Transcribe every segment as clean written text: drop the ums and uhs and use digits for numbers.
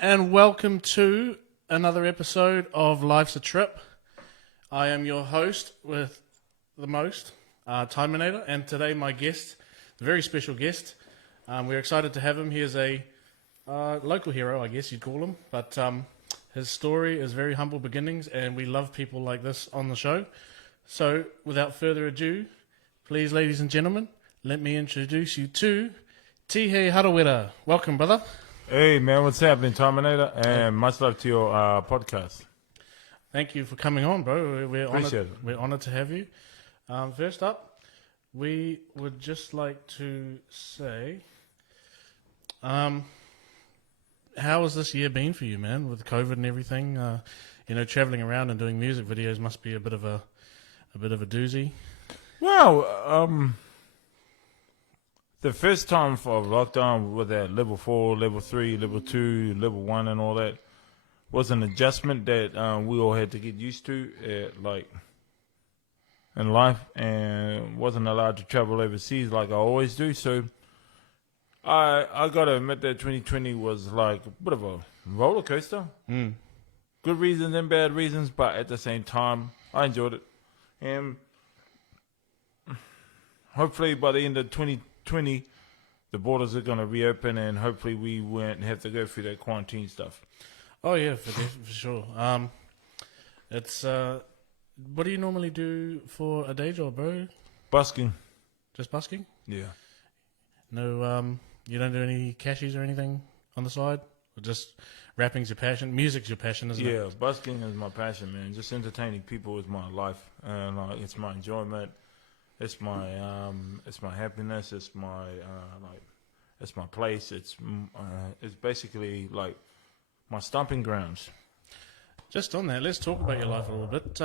and welcome to another episode of Life's a Trip. I am your host with the most, Tyminator, and today my guest, a very special guest. We're excited to have him. He is a local hero, I guess you'd call him, but his story is very humble beginnings, and we love people like this on the show. So, without further ado, please, ladies and gentlemen, let me introduce you to Tihei Harawira. Welcome, brother. Hey, man, what's happening, Tyminator? And much love to your podcast. Thank you for coming on, bro. Appreciate it. We're honored to have you. First up, we would just like to say, how has this year been for you, man, with COVID and everything? Traveling around and doing music videos must be a bit of a doozy. Well, the first time for lockdown with that level 4, level 3, level 2, level 1 and all that was an adjustment that we all had to get used to in life, and wasn't allowed to travel overseas like I always do. So I got to admit that 2020 was like a bit of a roller coaster. Good reasons and bad reasons, but at the same time, I enjoyed it. And hopefully by the end of 2020, the borders are going to reopen, and hopefully we won't have to go through that quarantine stuff. Oh yeah, for sure. It's what do you normally do for a day job, bro? Busking. Just busking? Yeah. No, you don't do any cashies or anything on the side? Or just rapping's your passion? Music's your passion, isn't it? Yeah, busking is my passion, man. Just entertaining people is my life, and it's my enjoyment. It's my happiness. It's my it's my place. It's basically like my stomping grounds. Just on that, let's talk about your life a little bit.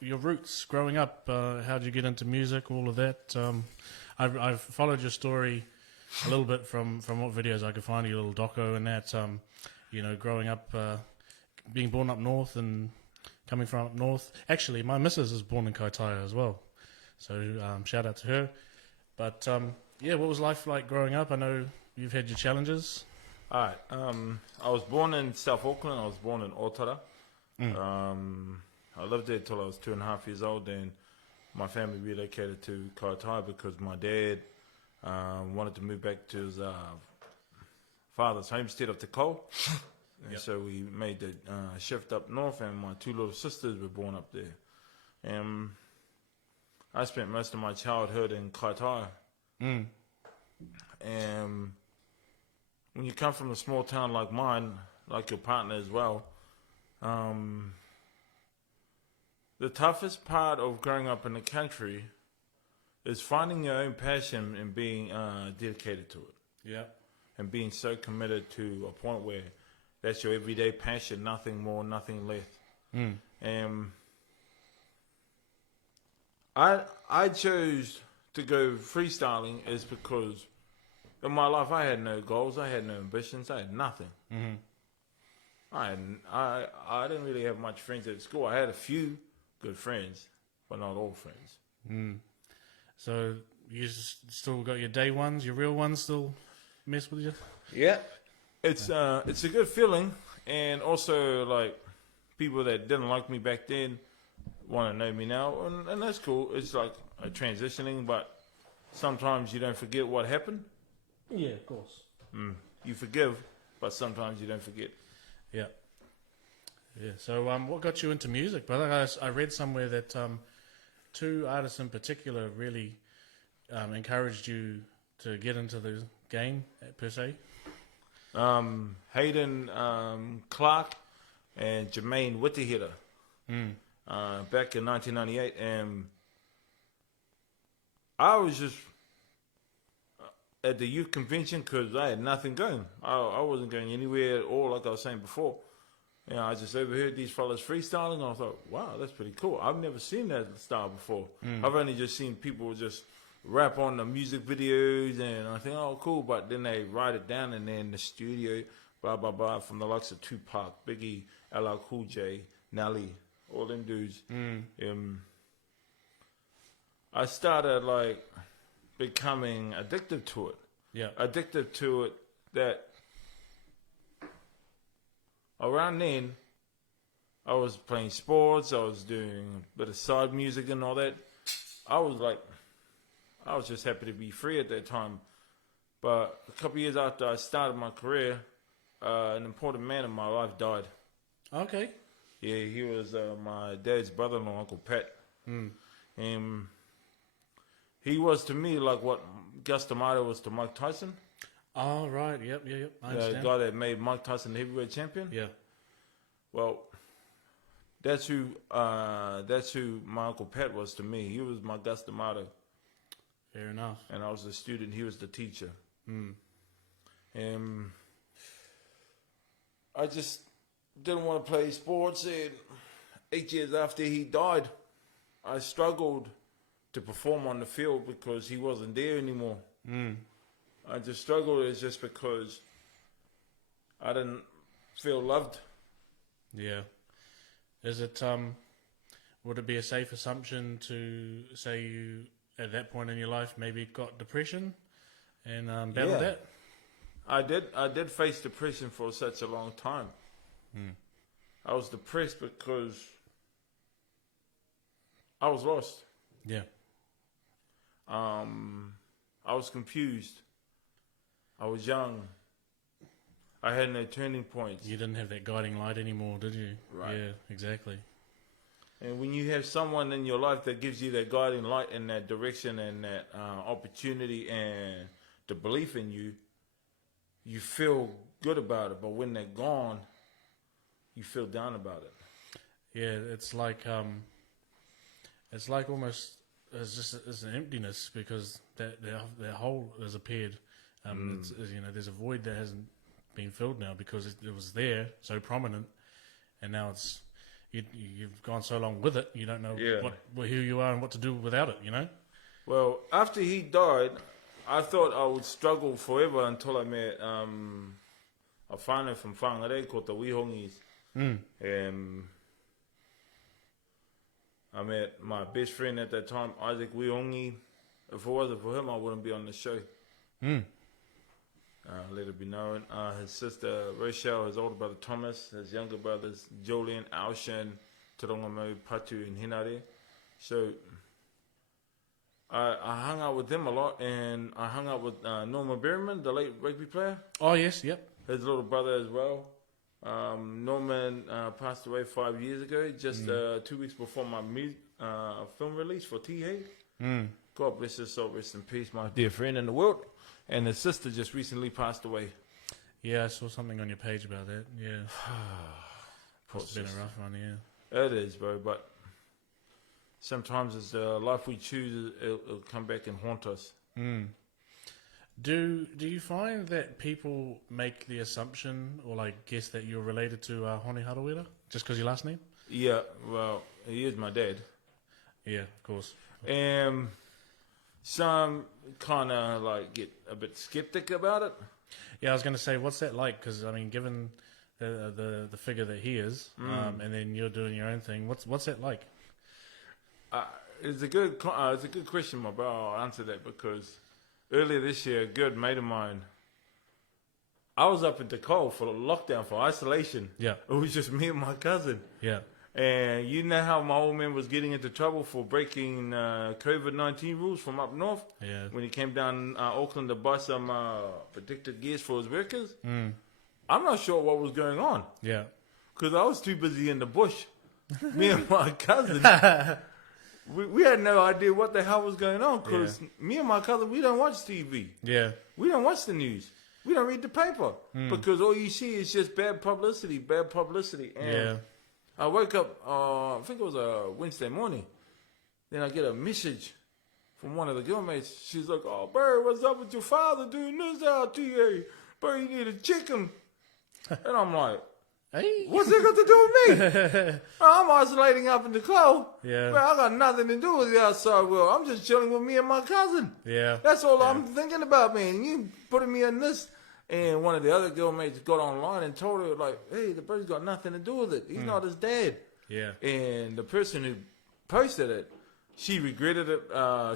Your roots growing up. How did you get into music? All of that. I've followed your story a little bit from what videos I could find. Your little doco and that. Growing up, being born up north and coming from up north. Actually, my missus is born in Kaitaia as well. So shout out to her. But what was life like growing up? I know you've had your challenges. All right. I was born in South Auckland. I was born in Otara. I lived there till I was 2.5 years old. Then my family relocated to Kaitaia because my dad wanted to move back to his father's homestead of Te Kau. And so we made the shift up north, and my 2 little sisters were born up there. And I spent most of my childhood in Kaitaia. And when you come from a small town like mine, like your partner as well, the toughest part of growing up in the country is finding your own passion and being dedicated to it. Yeah. And being so committed to a point where that's your everyday passion, nothing more, nothing less. And I chose to go freestyling is because in my life I had no goals, I had no ambitions, I had nothing. I didn't really have much friends at school. I had a few good friends, but not all friends. So you still got your day ones, your real ones still mess with you? Yeah. It's a good feeling, and also like people that didn't like me back then want to know me now, and that's cool. It's like a transitioning, but sometimes you don't forget what happened. Yeah, of course. You forgive, but sometimes you don't forget. Yeah. So, what got you into music, brother? I read somewhere that 2 artists in particular really encouraged you to get into the game per se. Hayden Clark and Jermaine Whittehira. Back in 1998, and I was just at the youth convention because I had nothing going. I wasn't going anywhere at all, like I was saying before. I just overheard these fellas freestyling, and I thought, wow, that's pretty cool. I've never seen that style before. I've only just seen people just rap on the music videos, and I think, oh, cool, but then they write it down, and then in the studio, blah, blah, blah, from the likes of Tupac, Biggie, LL Cool J, Nelly, all them dudes. I started like becoming addicted to it. Yeah. Addicted to it that around then, I was playing sports. I was doing a bit of side music and all that. I was just happy to be free at that time. But a couple of years after I started my career, an important man in my life died. Okay. Yeah, he was my dad's brother-in-law, Uncle Pat. And he was to me like what Gus D'Amato was to Mike Tyson. Oh, right. Yep. I The understand. guy that made Mike Tyson the heavyweight champion. Yeah. Well, that's who my Uncle Pat was to me. He was my Gus D'Amato. Fair enough. And I was the student, he was the teacher. And I just didn't want to play sports. And 8 years after he died, I struggled to perform on the field because he wasn't there anymore. I just struggled. It's just because I didn't feel loved. Yeah. Is it, would it be a safe assumption to say you, at that point in your life, maybe got depression and battled that? I did face depression for such a long time. I was depressed because I was lost. Yeah. I was confused. I was young. I had no turning points. You didn't have that guiding light anymore, did you? Right. Yeah, exactly. And when you have someone in your life that gives you that guiding light and that direction and that opportunity and the belief in you, you feel good about it. But when they're gone, you feel down about it. Yeah, it's like almost it's an emptiness because that hole has appeared. There's a void that hasn't been filled now because it was there so prominent, and now it's you've gone so long with it, you don't know who you are and what to do without it. You know. Well, after he died, I thought I would struggle forever until I met a whānau from Whangarei called the Wihongis. I met my best friend at that time, Isaac Wihongi. If it wasn't for him, I wouldn't be on the show. Let it be known. His sister Rochelle, his older brother Thomas, his younger brothers Julian, Alshan, Tarongamau, Patu, and Hinare. So I hung out with them a lot, and I hung out with Norman Berryman, the late rugby player. Oh yes, yep. His little brother as well. Norman passed away 5 years ago, just 2 weeks before my film release for Tihei. God bless his soul, rest in peace, my dear friend in the world. And his sister just recently passed away. Yeah, I saw something on your page about that. Yeah. It's been a rough one, yeah. It is, bro, but sometimes it's the life we choose, it'll come back and haunt us. Do you find that people make the assumption or like guess that you're related to Tihei Harawira just because your last name? Yeah, well, he is my dad. Yeah, of course. And some kind of like get a bit skeptic about it. Yeah, I was going to say, what's that like? Because I mean, given the figure that he is, and then you're doing your own thing, what's that like? It's a good question, my bro. I'll answer that because earlier this year, a good mate of mine, I was up in Tacole for lockdown, for isolation. Yeah. It was just me and my cousin. Yeah. And you know how my old man was getting into trouble for breaking COVID-19 rules from up north? Yeah. When he came down Auckland to buy some protected gears for his workers? I'm not sure what was going on. Yeah. Because I was too busy in the bush. Me and my cousin, we had no idea what the hell was going on. Because me and my cousin, we don't watch TV. Yeah. We don't watch the news. We don't read the paper. Because all you see is just bad publicity. And I woke up, I think it was a Wednesday morning. Then I get a message from one of the girlmates. She's like, "Oh, Barry, what's up with your father doing this out here? Barry, you need to check him." And I'm like, Hey. what's that got to do with me? I'm isolating up in the cold. Yeah. Well, I got nothing to do with the outside world. I'm just chilling with me and my cousin. Yeah. That's all I'm thinking about, man. You putting me in this. And one of the other girlmates got online and told her, like, "Hey, the bird's got nothing to do with it. He's not his dad." Yeah. And the person who posted it, she regretted it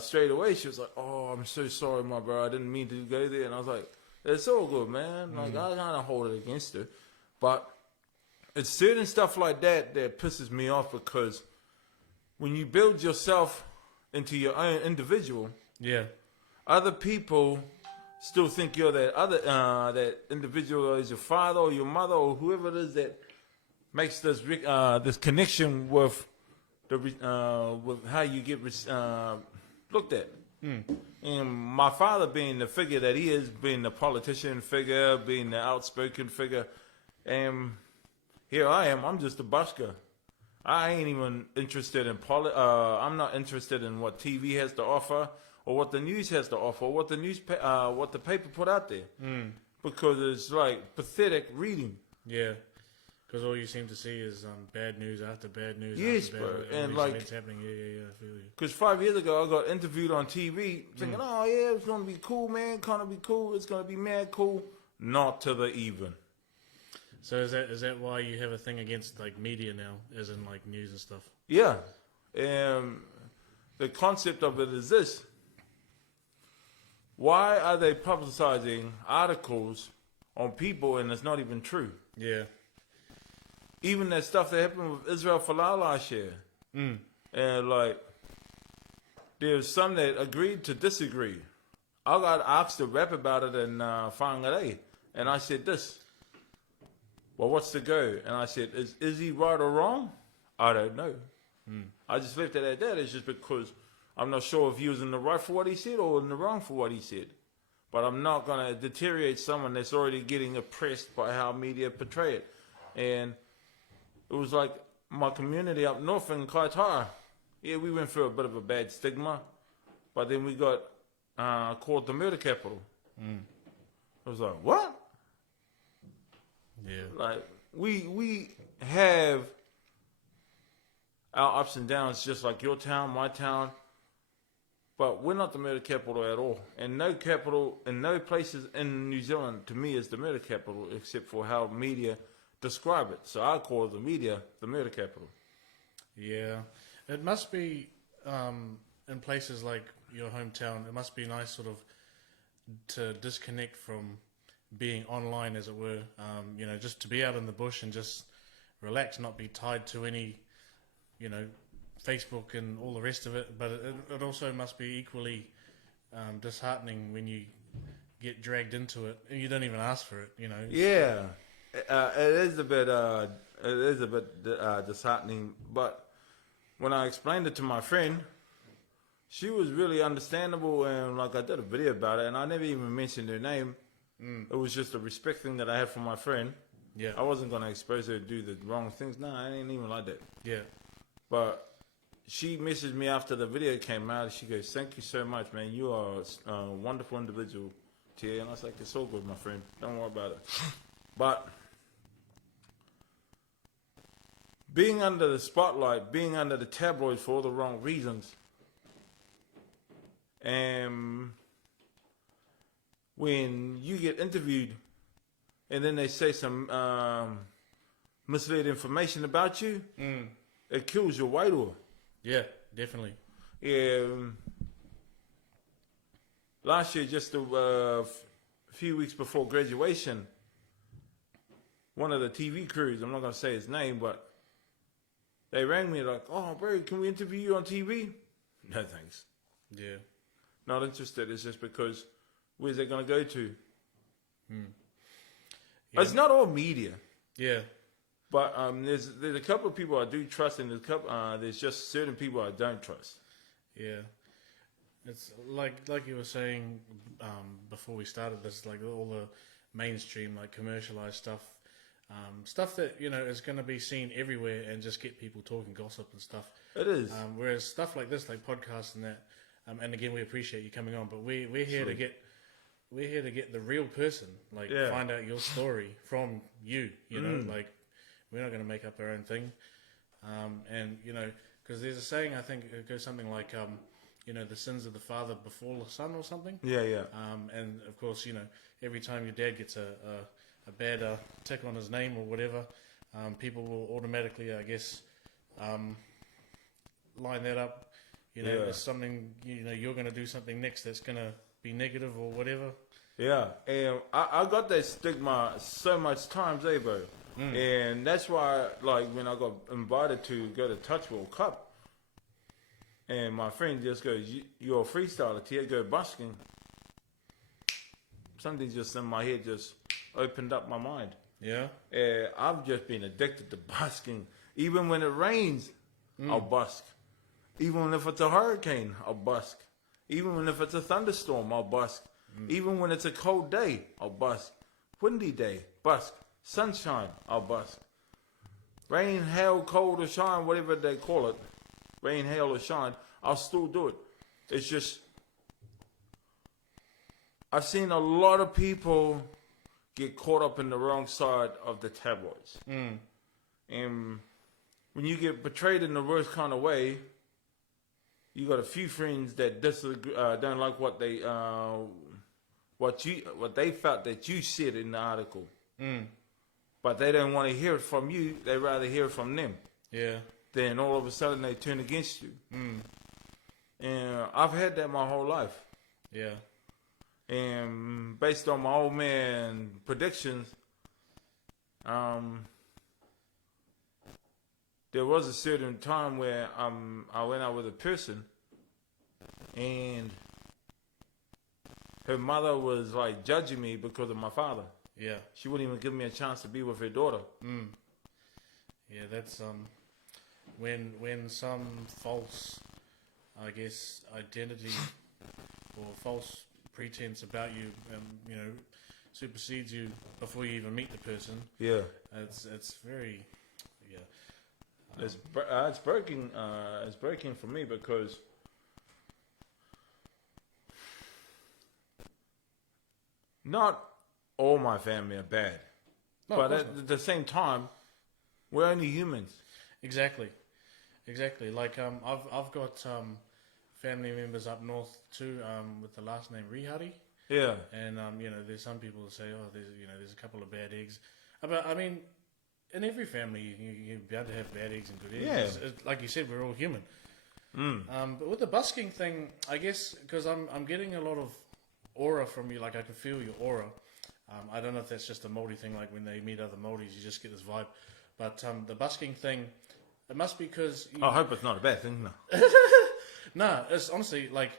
straight away. She was like, "Oh, I'm so sorry, my bro. I didn't mean to go there." And I was like, "It's all good, man. Like, I kind of hold it against her." But it's certain stuff like that that pisses me off, because when you build yourself into your own individual, Yeah. other people still think you're that individual is your father or your mother or whoever it is that makes this connection with with how you get looked at. And my father, being the figure that he is, being the politician figure, being the outspoken figure, and here I am. I'm just a busker. I ain't even interested in I'm not interested in what TV has to offer, or what the news has to offer, or what the paper put out there, because it's like pathetic reading. Yeah. Because all you seem to see is bad news after bad news. Yes, after bro. bad, And these like, events happening. Yeah, I feel you. because 5 years ago I got interviewed on TV, thinking, oh yeah, it's gonna be cool, man. Gonna be cool. It's gonna be mad cool. Not to the even. So is that why you have a thing against like media now, as in like news and stuff? Yeah. The concept of it is this. Why are they publicizing articles on people and it's not even true? Yeah. Even that stuff that happened with Israel Folau last year. And like, there's some that agreed to disagree. I got asked to rap about it in Whangarei, and I said this. Well, what's the go? And I said, is he right or wrong? I don't know. I just left it at that. It's just because I'm not sure if he was in the right for what he said or in the wrong for what he said. But I'm not going to deteriorate someone that's already getting oppressed by how media portray it. And it was like my community up north in Kaitaia. Yeah, we went through a bit of a bad stigma. But then we got called the murder capital. I was like, what? Yeah. Like, we have our ups and downs just like your town, my town. But we're not the murder capital at all. And no capital, and no places in New Zealand, to me, is the murder capital, except for how media describe it. So I call the media the murder capital. Yeah. It must be, in places like your hometown, it must be nice sort of to disconnect from being online, as it were. Just to be out in the bush and just relax, not be tied to any, Facebook and all the rest of it. But it also must be equally disheartening when you get dragged into it and you don't even ask for it. Yeah, it is a bit disheartening. But when I explained it to my friend, she was really understandable, and like I did a video about it, and I never even mentioned her name. It was just a respect thing that I had for my friend. Yeah, I wasn't gonna expose her to do the wrong things. No, I ain't even like that. Yeah, but she messaged me after the video came out. She goes, "Thank you so much, man. You are a wonderful individual, Tihei." And I was like, "It's all good, my friend. Don't worry about it." But being under the spotlight, being under the tabloids for all the wrong reasons, and when you get interviewed and then they say some misleading information about you, it kills your wairua. Yeah, definitely. Yeah. Last year, just a few weeks before graduation, one of the TV crews, I'm not going to say his name, but they rang me like, "Oh, bro, can we interview you on TV?" No, thanks. Yeah. Not interested. It's just because, where's it going to go to? Yeah. It's not all media. Yeah. But there's a couple of people I do trust, and there's just certain people I don't trust. Yeah. It's like you were saying before we started this, like all the mainstream, like commercialized stuff, stuff that, is going to be seen everywhere and just get people talking gossip and stuff. It is. Whereas stuff like this, like podcasts and that, and again, we appreciate you coming on, but we're here to get the real person, like find out your story from you, like we're not going to make up our own thing. And, because there's a saying, I think it goes something like, the sins of the father befall the son or something. Yeah. And of course, every time your dad gets a bad tick on his name or whatever, people will automatically, I guess, line that up. There's something, you're going to do something next that's going to be negative or whatever. Yeah, and I got that stigma so much times, bro. And that's why, like, when I got invited to go to Touch World Cup, and my friend just goes, "You're a freestyler, Tihei, go busking." Something just in my head just opened up my mind. Yeah. I've just been addicted to busking. Even when it rains, I'll busk. Even if it's a hurricane, I'll busk. Even if it's a thunderstorm, I'll busk. Even when it's a cold day, I'll busk. Windy day, busk. Sunshine, I'll busk. Rain, hail, cold or shine, whatever they call it. Rain, hail or shine, I'll still do it. It's just, I've seen a lot of people get caught up in the wrong side of the tabloids. And when you get betrayed in the worst kind of way, you got a few friends that disagree, don't like what they felt that you said in the article. But they don't want to hear it from you. They rather hear it from them. Yeah. Then all of a sudden they turn against you. And I've had that my whole life. Yeah. And based on my old man predictions, there was a certain time where I went out with a person, and her mother was like judging me because of my father. Yeah. She wouldn't even give me a chance to be with her daughter. Yeah, that's when some false, I guess, identity or false pretense about you, supersedes you before you even meet the person. Yeah. It's very, It's breaking. It's breaking for me because not all my family are bad, No, but at the same time, we're only humans. Exactly. Like I've got family members up north too, with the last name Rihari. Yeah. And there's some people that say, oh, there's a couple of bad eggs. But I mean, in every family, you're bound to have bad eggs and good eggs. Yeah. Like you said, we're all human. But with the busking thing, I guess because I'm getting a lot of aura from you. Like I can feel your aura. I don't know if that's just a Māori thing. Like when they meet other Māoris, you just get this vibe. But the busking thing, it must be because... I hope it's not a bad thing, no. No, it's honestly, like,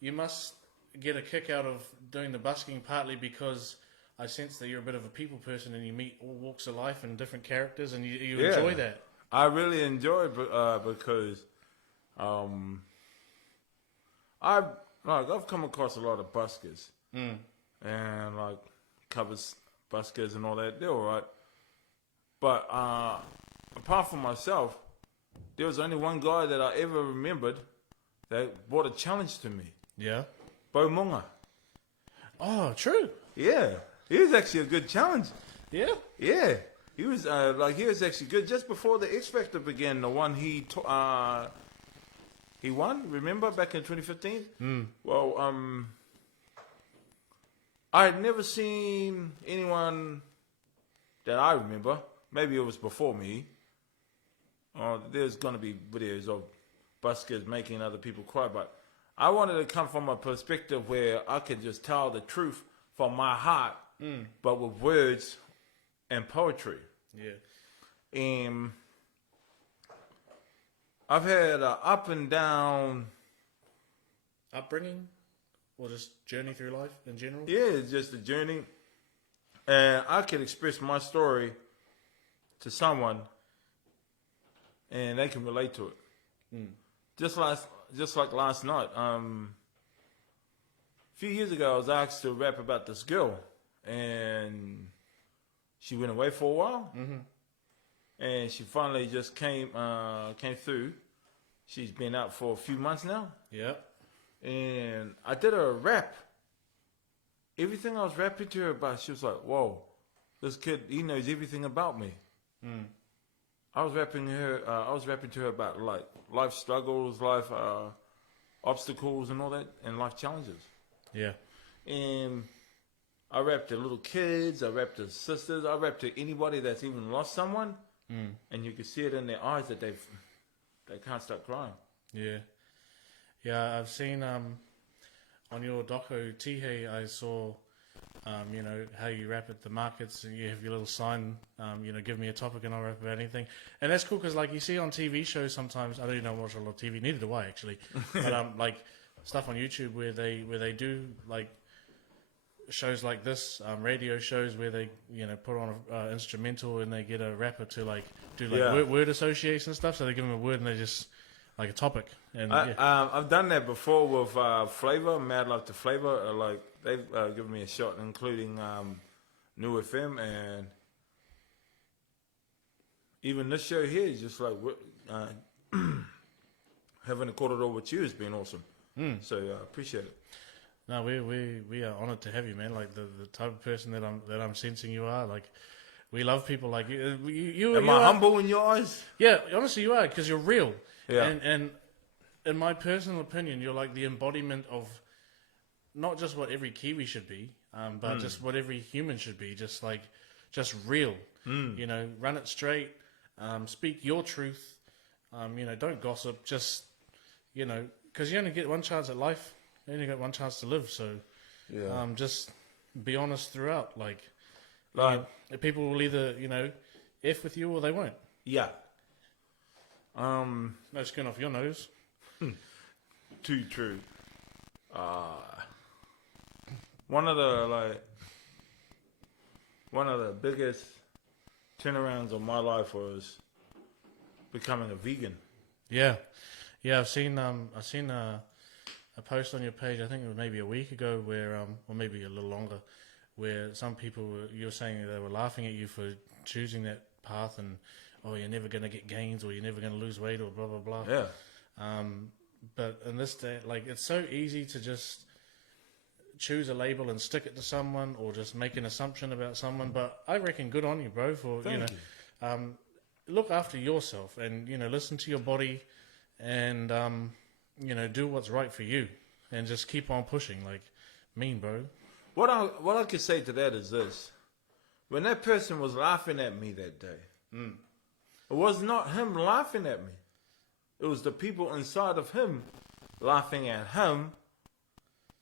you must get a kick out of doing the busking partly because I sense that you're a bit of a people person and you meet all walks of life and different characters and you enjoy that. I really enjoy it because I've come across a lot of buskers. And, like, covers buskers and all that. They're all right. But apart from myself, there was only one guy that I ever remembered that brought a challenge to me. Yeah. Bo Munga. Oh, true. Yeah. He was actually a good challenge. Yeah. Yeah. He was he was actually good. Just before the X Factor began, the one he won, remember, back in 2015? Well, I had never seen anyone that I remember. Maybe it was before me. There's going to be videos of buskers making other people cry, but I wanted to come from a perspective where I could just tell the truth from my heart, but with words and poetry. Yeah. And I've had an up and down upbringing or just journey through life in general? Yeah, it's just a journey. And I can express my story to someone and they can relate to it. Just like last night. A few years ago I was asked to rap about this girl and she went away for a while. And she finally just came through. She's been out for a few months now. Yeah. And I did her a rap. Everything I was rapping to her about, she was like, whoa, this kid, he knows everything about me. I was rapping to her about like life struggles, life obstacles and all that, and life challenges. Yeah. And I rap to little kids, I rap to sisters, I rap to anybody that's even lost someone. And you can see it in their eyes that they can't stop crying. Yeah. Yeah, I've seen on your doco Tihei, I saw You know, how you rap at the markets, and you have your little sign, you know, give me a topic and I'll rap about anything. And that's cool because, like, you see on TV shows sometimes, I don't even watch a lot of TV, neither do I actually, but like stuff on YouTube where they do like shows like this, radio shows where they, you know, put on an instrumental and they get a rapper to like do like word association and stuff. So they give them a word and they just like a topic. And I've done that before with Flavor, Mad Love to Flavor. Like they've given me a shot, including New FM, and even this show here is just like having a quarter over with you has been awesome. So I appreciate it. No, we are honoured to have you, man. Like the type of person that I'm sensing you are. Like we love people like you. Am I humble in your eyes? Yeah, honestly, you are because you're real. Yeah. And in my personal opinion, you're like the embodiment of not just what every Kiwi should be, but just what every human should be. Just real. You know, run it straight. Speak your truth. You know, don't gossip. Just, you know, because you only get one chance at life. You only got one chance to live, so just be honest throughout. Like people will either, you know, F with you or they won't. Yeah. No skin off your nose. Too true. One of the biggest turnarounds of my life was becoming a vegan. Yeah. I've seen a post on your page, I think it was maybe a week ago, where or maybe a little longer, where some people you were saying they were laughing at you for choosing that path, and you're never going to get gains, or you're never going to lose weight, or blah blah blah. Yeah. But in this day, like, it's so easy to just choose a label and stick it to someone, or just make an assumption about someone. But I reckon good on you, bro, for Thank you. Look after yourself, and you know, listen to your body, and you know, do what's right for you, and just keep on pushing. Like, bro. What I could say to that is this: when that person was laughing at me that day, it was not him laughing at me. It was the people inside of him laughing at him,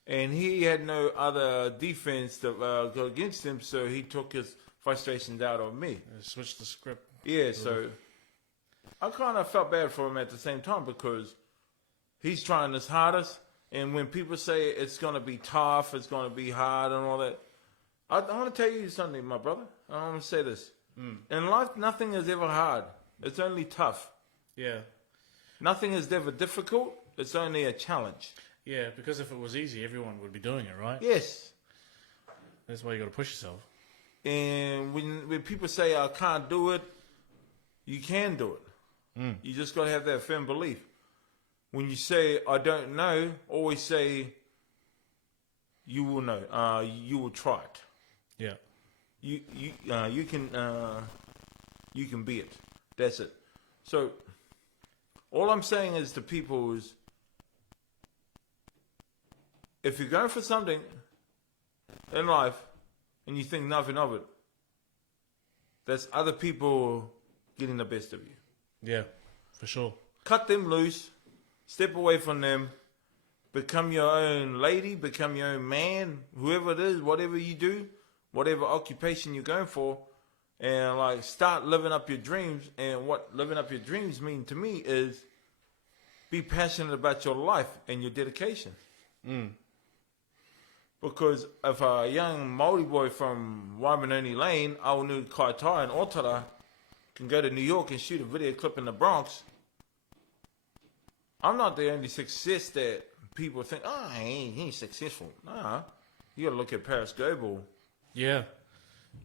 and he had no other defense to go against him, so he took his frustrations out on me. Switch the script. Yeah, so I kind of felt bad for him at the same time, because he's trying his hardest, and when people say it's going to be tough, it's going to be hard and all that, I want to tell you something, my brother. I want to say this. In life, nothing is ever hard. It's only tough. Yeah. Nothing is ever difficult. It's only a challenge. Yeah, because if it was easy, everyone would be doing it, right? Yes. That's why you got to push yourself. And when people say, I can't do it, you can do it. You just got to have that firm belief. When you say, I don't know, always say, you will know. You will try it. Yeah. You can be it. That's it. So, all I'm saying is to people is, if you're going for something in life and you think nothing of it, that's other people getting the best of you. Yeah, for sure. Cut them loose, step away from them, become your own lady, become your own man, whoever it is, whatever you do, whatever occupation you're going for, and like start living up your dreams. And what living up your dreams mean to me is be passionate about your life and your dedication. Because if a young Māori boy from Waimanoni Lane, Aunu Kaitaia and Otara, can go to New York and shoot a video clip in the Bronx, I'm not the only success that people think, he ain't successful. Nah, you gotta look at Paris Goebel. Yeah.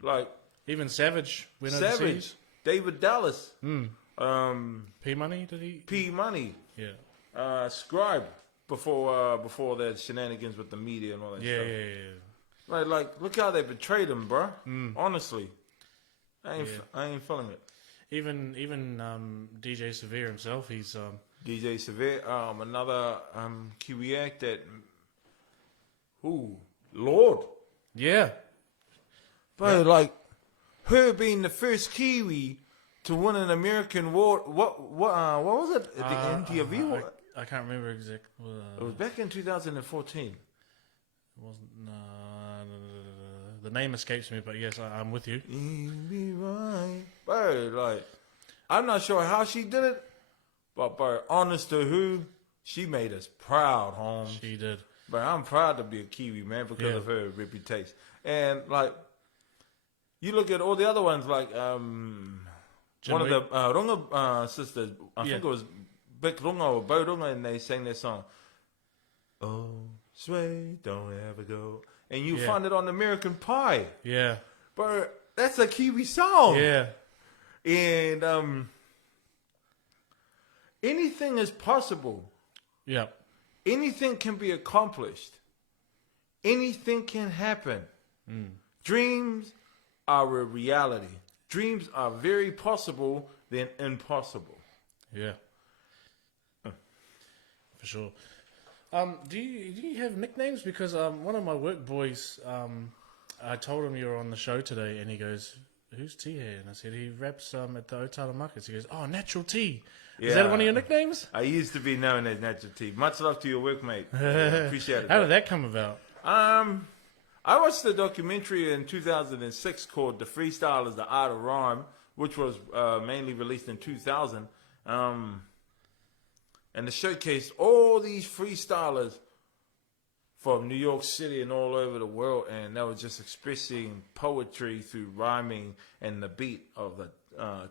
Like, even Savage went Savage, overseas. David Dallas. P Money, did he? P Money. Yeah. Scribe before the shenanigans with the media and all that stuff. Yeah. Like, look how they betrayed him, bro. Honestly, I ain't feeling it. Even DJ Severe himself, he's DJ Severe, another Kiwi act that, Lord. Yeah. Bro, like, her being the first Kiwi to win an American award. What was it? At the MTV? I can't remember exactly. It was back in 2014. It wasn't. the name escapes me, but yes, I'm with you. You be right. Bro, like, I'm not sure how she did it, but bro, honest to who, she made us proud, Holmes. She did. But I'm proud to be a Kiwi, man, because of her reputation. And like, you look at all the other ones, like one of the Runga sisters, I think it was Big Runga or Bo Runga, and they sang their song, "Oh, Sway, don't ever go." And you find it on American Pie. Yeah. But that's a Kiwi song. Yeah. And anything is possible. Yeah. Anything can be accomplished. Anything can happen. Dreams are a reality. Dreams are very possible than impossible. Yeah. For sure. Do you have nicknames? Because one of my work boys, I told him you were on the show today, and he goes, "Who's Tihei?" And I said, he raps at the Otara markets. He goes, "Oh, Natural T." Is that one of your nicknames? I used to be known as Natural T. Much love to your workmate. Appreciate it. How did that come about? I watched the documentary in 2006 called "The Freestyle is the Art of Rhyme," which was mainly released in 2000. And it showcased all these freestylers from New York City and all over the world, and they were just expressing poetry through rhyming and the beat of the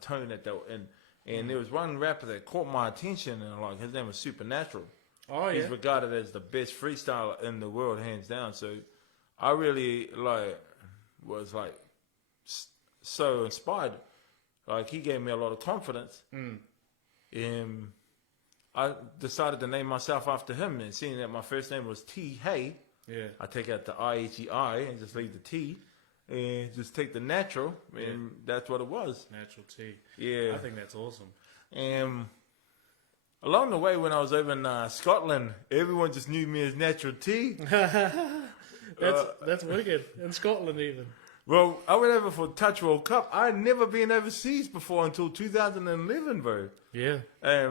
tone that they were in. And there was one rapper that caught my attention, and like his name was Supernatural. Oh yeah. He's regarded as the best freestyler in the world, hands down. So I really was so inspired. Like, he gave me a lot of confidence. And I decided to name myself after him, and seeing that my first name was Tihei, I take out the I-H-E-I and just leave the T and just take the natural, and that's what it was. Natural T. Yeah. I think that's awesome. And along the way, when I was over in Scotland, everyone just knew me as Natural T. That's wicked. In Scotland even. Well, I went over for Touch World Cup. I had never been overseas before until 2011, bro. Yeah. As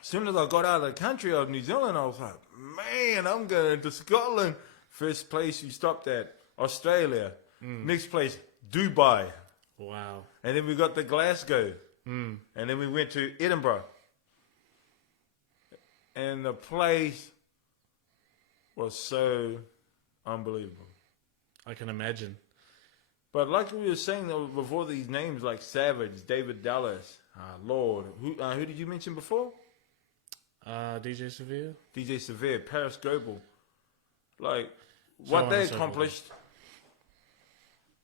soon as I got out of the country of New Zealand, I was like, man, I'm going to Scotland. First place you stopped at, Australia. Next place, Dubai. Wow. And then we got to Glasgow. And then we went to Edinburgh. And the place was so unbelievable. I can imagine. But like we were saying before, these names like Savage, David Dallas, Lord. Who did you mention before? DJ Severe. DJ Severe, Paris Goebel. Like, what they accomplished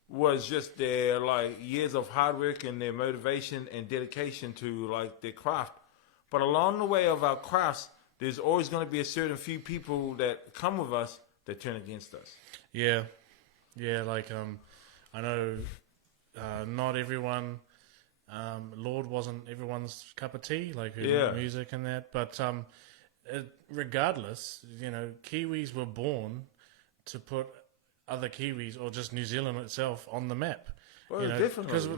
was just their years of hard work and their motivation and dedication to their craft. But along the way of our crafts, there's always going to be a certain few people that come with us that turn against us. Yeah. Yeah, I know not everyone, Lord wasn't everyone's cup of tea, who did music and that, but regardless, Kiwis were born to put other Kiwis, or just New Zealand itself, on the map. Well, definitely. Because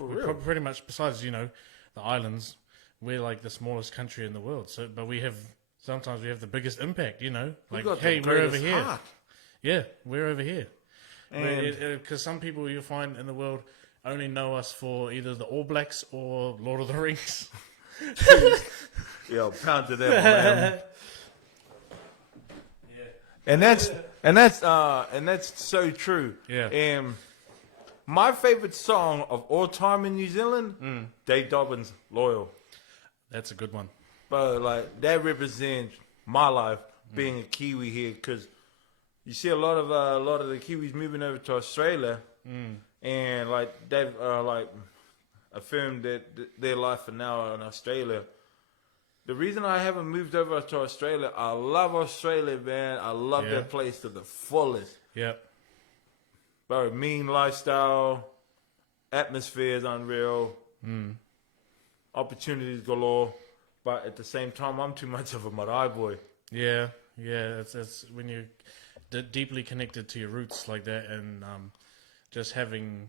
we're pretty much, besides, the islands, we're the smallest country in the world, but sometimes we have the biggest impact, hey, we're over here. Heart. Yeah, we're over here. Because some people you'll find in the world only know us for either the All Blacks or Lord of the Rings. Yeah, pound to them, man. Yeah. And that's so true. Yeah. And my favorite song of all time in New Zealand, Dave Dobbins, "Loyal." That's a good one. But that represents my life being a Kiwi here, because you see a lot of the Kiwis moving over to Australia, and they've affirmed that their life for now in Australia. The reason I haven't moved over to Australia, I love Australia, man. I love that place to the fullest. Yeah. Bro, mean lifestyle, atmosphere is unreal, opportunities galore, but at the same time, I'm too much of a marae boy. Yeah, yeah. It's when you're deeply connected to your roots like that, and just having,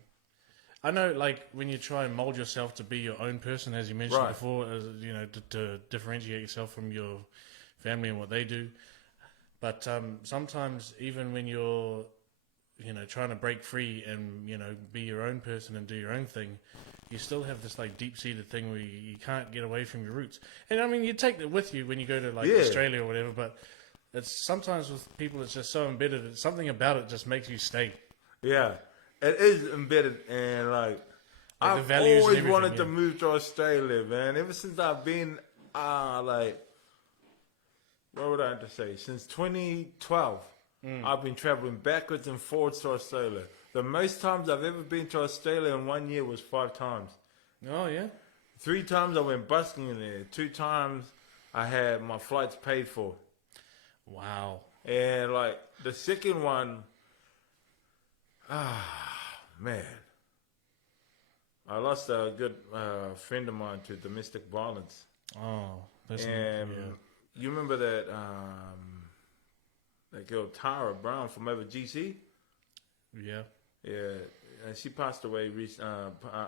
I know, when you try and mold yourself to be your own person, as you mentioned before, to differentiate yourself from your family and what they do. But sometimes, even when you're trying to break free and, be your own person and do your own thing, you still have this like deep-seated thing where you can't get away from your roots. And I mean, you take it with you when you go to like Australia or whatever, but it's sometimes with people it's just so embedded. It's something about it just makes you stay. Yeah, it is embedded, and like the I've values and always everything, wanted to move to Australia, man. Ever since I've been, like, what would I have to say? Since 2012, I've been traveling backwards and forwards to Australia. The most times I've ever been to Australia in 1 year was 5 times. Oh, yeah? 3 times I went busking in there. 2 times I had my flights paid for. Wow. And like the second one, man. I lost a good friend of mine to domestic violence. Oh, that's And you remember that girl Tara Brown from over GC? Yeah. Yeah, and she passed away.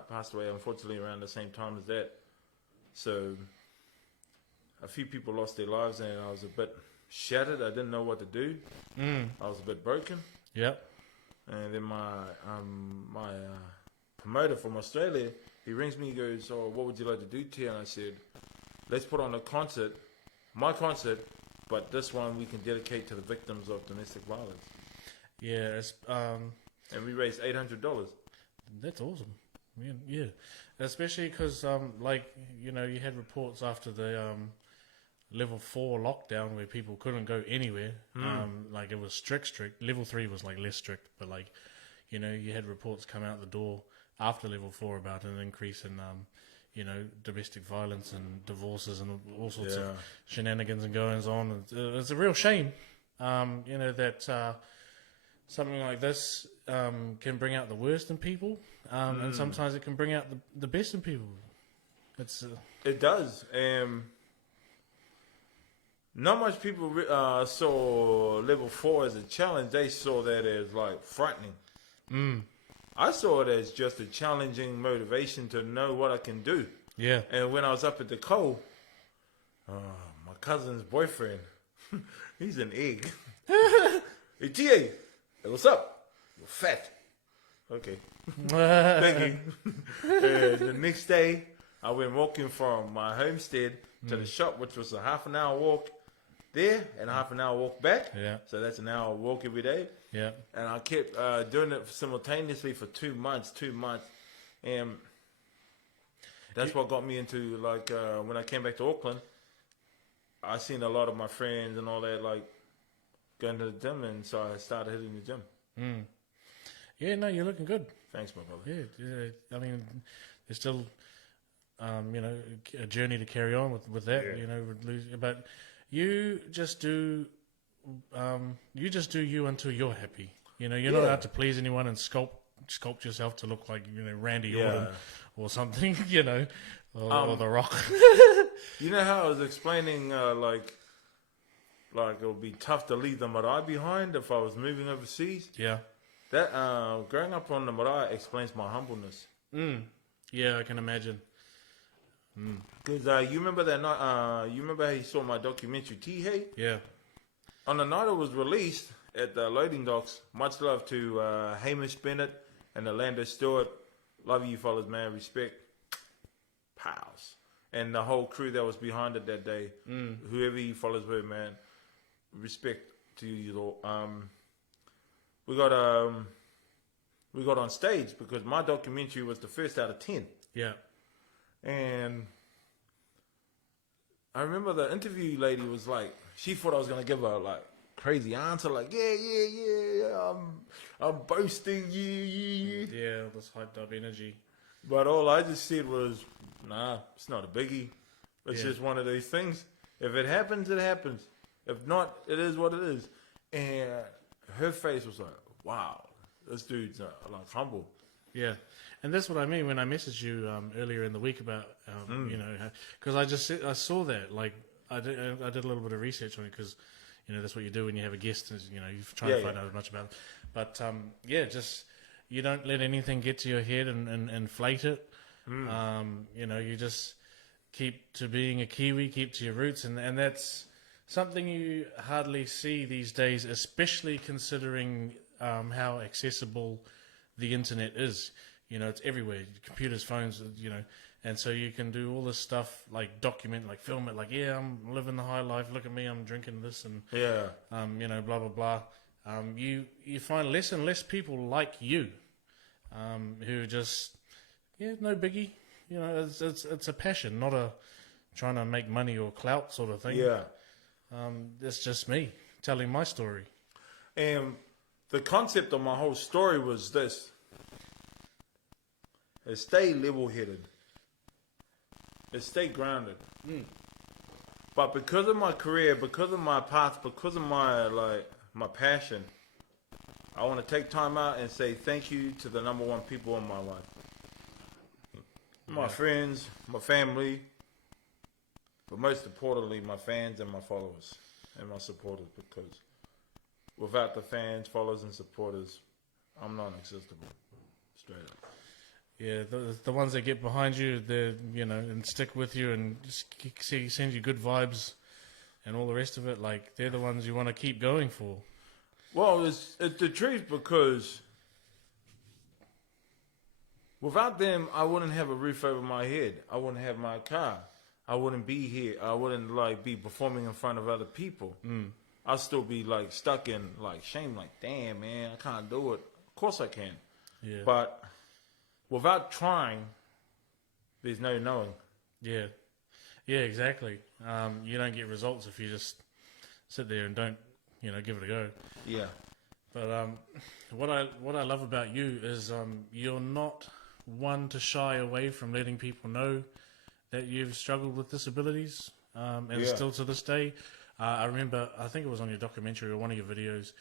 Passed away unfortunately around the same time as that. So a few people lost their lives, and I was a bit shattered. I didn't know what to do. I was a bit broken. Yep. And then my promoter from Australia, he rings me. He goes, "Oh, what would you like to do, Tia?" And I said, "Let's put on a concert, my concert, but this one we can dedicate to the victims of domestic violence." Yeah, it's And we raised $800. That's awesome. Yeah. Especially because, you had reports after the level 4 lockdown where people couldn't go anywhere. Like it was strict. Level 3 was like less strict, but you had reports come out the door after level 4 about an increase in, domestic violence and divorces and all sorts of shenanigans and goings on. It's a real shame, that something like this can bring out the worst in people, and sometimes it can bring out the best in people. It does. Not much people saw level 4 as a challenge. They saw that as like frightening. I saw it as just a challenging motivation to know what I can do. Yeah. And when I was up at the Cole, my cousin's boyfriend, he's an egg. Hey, TA, hey, what's up? You're fat. Okay. Thank you. The next day, I went walking from my homestead to the shop, which was a half an hour walk there and a half an hour walk back. Yeah. So that's an hour walk every day. Yeah. And I kept doing it simultaneously for 2 months. And that's what got me into, like, when I came back to Auckland, I seen a lot of my friends and all that, like, going to the gym, and so I started hitting the gym. Yeah, no, you're looking good. Thanks, my brother. Yeah. I mean, there's still, a journey to carry on with that, but you just do you until you're happy. You're not out to please anyone and sculpt yourself to look like, Randy Orton or something, or The Rock. You know how I was explaining, like it would be tough to leave the marae behind if I was moving overseas? Yeah. That growing up on the marae explains my humbleness. Yeah, I can imagine. Because you remember that night, you remember how you saw my documentary, Tihei? Yeah. On the night it was released at the loading docks, much love to Hamish Bennett and Orlando Stewart. Love you fellas, man. Respect. Pals. And the whole crew that was behind it that day. Whoever you fellas were, man. Respect to you all. We got on stage because my documentary was the first out of 10. Yeah. And I remember the interview lady was like, she thought I was going to give her like crazy answer, like, yeah, I'm boasting, yeah. Yeah, this hyped up energy. But all I just said was, nah, it's not a biggie. It's just one of these things. If it happens, it happens. If not, it is what it is. And her face was like, wow, this dude's like humble. Yeah. And that's what I mean when I messaged you earlier in the week about, because I saw that, like, I did a little bit of research on it because, that's what you do when you have a guest, is, you try to find out as much about it. But, just, you don't let anything get to your head and inflate it. You just keep to being a Kiwi, keep to your roots, and that's something you hardly see these days, especially considering how accessible the internet is. You know, it's everywhere. Computers, phones, you know, and so you can do all this stuff, like document, like film it, like, yeah, I'm living the high life. Look at me, I'm drinking this, and you know, blah blah blah. You find less and less people like you, who just no biggie. You know, it's a passion, not a trying to make money or clout sort of thing. Yeah. It's just me telling my story. And the concept of my whole story was this: is stay level-headed, is stay grounded. But because of my career, because of my path, because of my passion, I want to take time out and say thank you to the number one people in my life. My friends, my family, but most importantly, my fans and my followers and my supporters, because without the fans, followers, and supporters, I'm non-existable. Straight up. Yeah, the ones that get behind you, they and stick with you and just send you good vibes and all the rest of it. Like, they're the ones you want to keep going for. Well, it's the truth, because without them, I wouldn't have a roof over my head. I wouldn't have my car. I wouldn't be here. I wouldn't be performing in front of other people. I'd still be stuck in shame. Like, damn, man, I can't do it. Of course I can. Yeah. But without trying, there's no knowing. Yeah. Yeah, exactly. You don't get results if you just sit there and don't, give it a go. Yeah. But what I love about you is you're not one to shy away from letting people know that you've struggled with disabilities, and still to this day. I remember, I think it was on your documentary or one of your videos.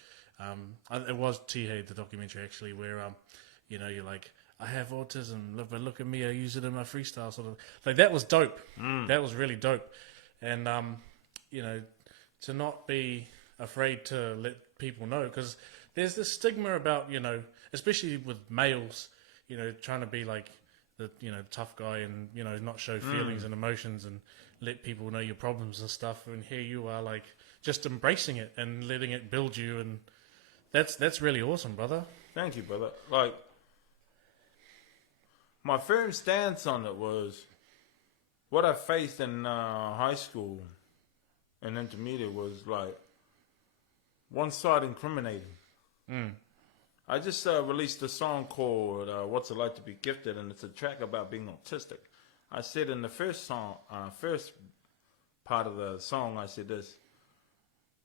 It was Tihei, the documentary actually, where you're like, I have autism, but look at me, I use it in my freestyle sort of. Like, that was dope. That was really dope. And to not be afraid to let people know, because there's this stigma about, especially with males, trying to be like the tough guy and not show feelings and emotions and let people know your problems and stuff. And here you are, like, just embracing it and letting it build you, and that's really awesome, brother. Thank you, brother. Like, my firm stance on it was what I faced in high school and intermediate was one side incriminating. I just released a song called What's It Like to Be Gifted, and it's a track about being autistic. I said in the first part of the song, I said this: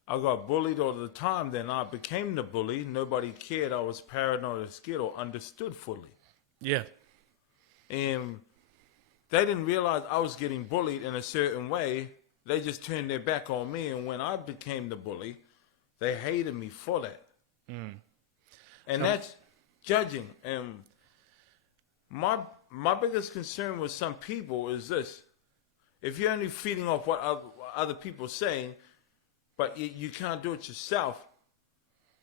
I got bullied all the time, then I became the bully. Nobody cared. I was paranoid or scared or understood fully. Yeah. And they didn't realize I was getting bullied in a certain way. They just turned their back on me, and when I became the bully, they hated me for that. And that's judging. And my biggest concern with some people is this: if you're only feeding off what other people are saying, but you can't do it yourself,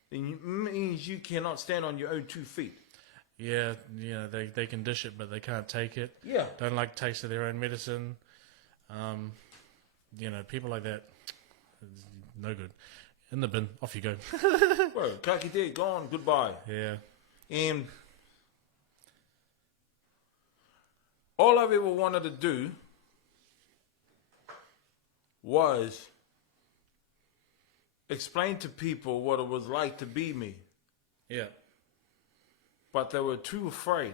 then it means you cannot stand on your own 2 feet. Yeah, they can dish it, but they can't take it. Yeah. Don't like the taste of their own medicine. People like that, no good. In the bin, off you go. Bro, kaki day, gone, goodbye. Yeah. And all I've ever wanted to do was explain to people what it was like to be me. Yeah. But they were too afraid.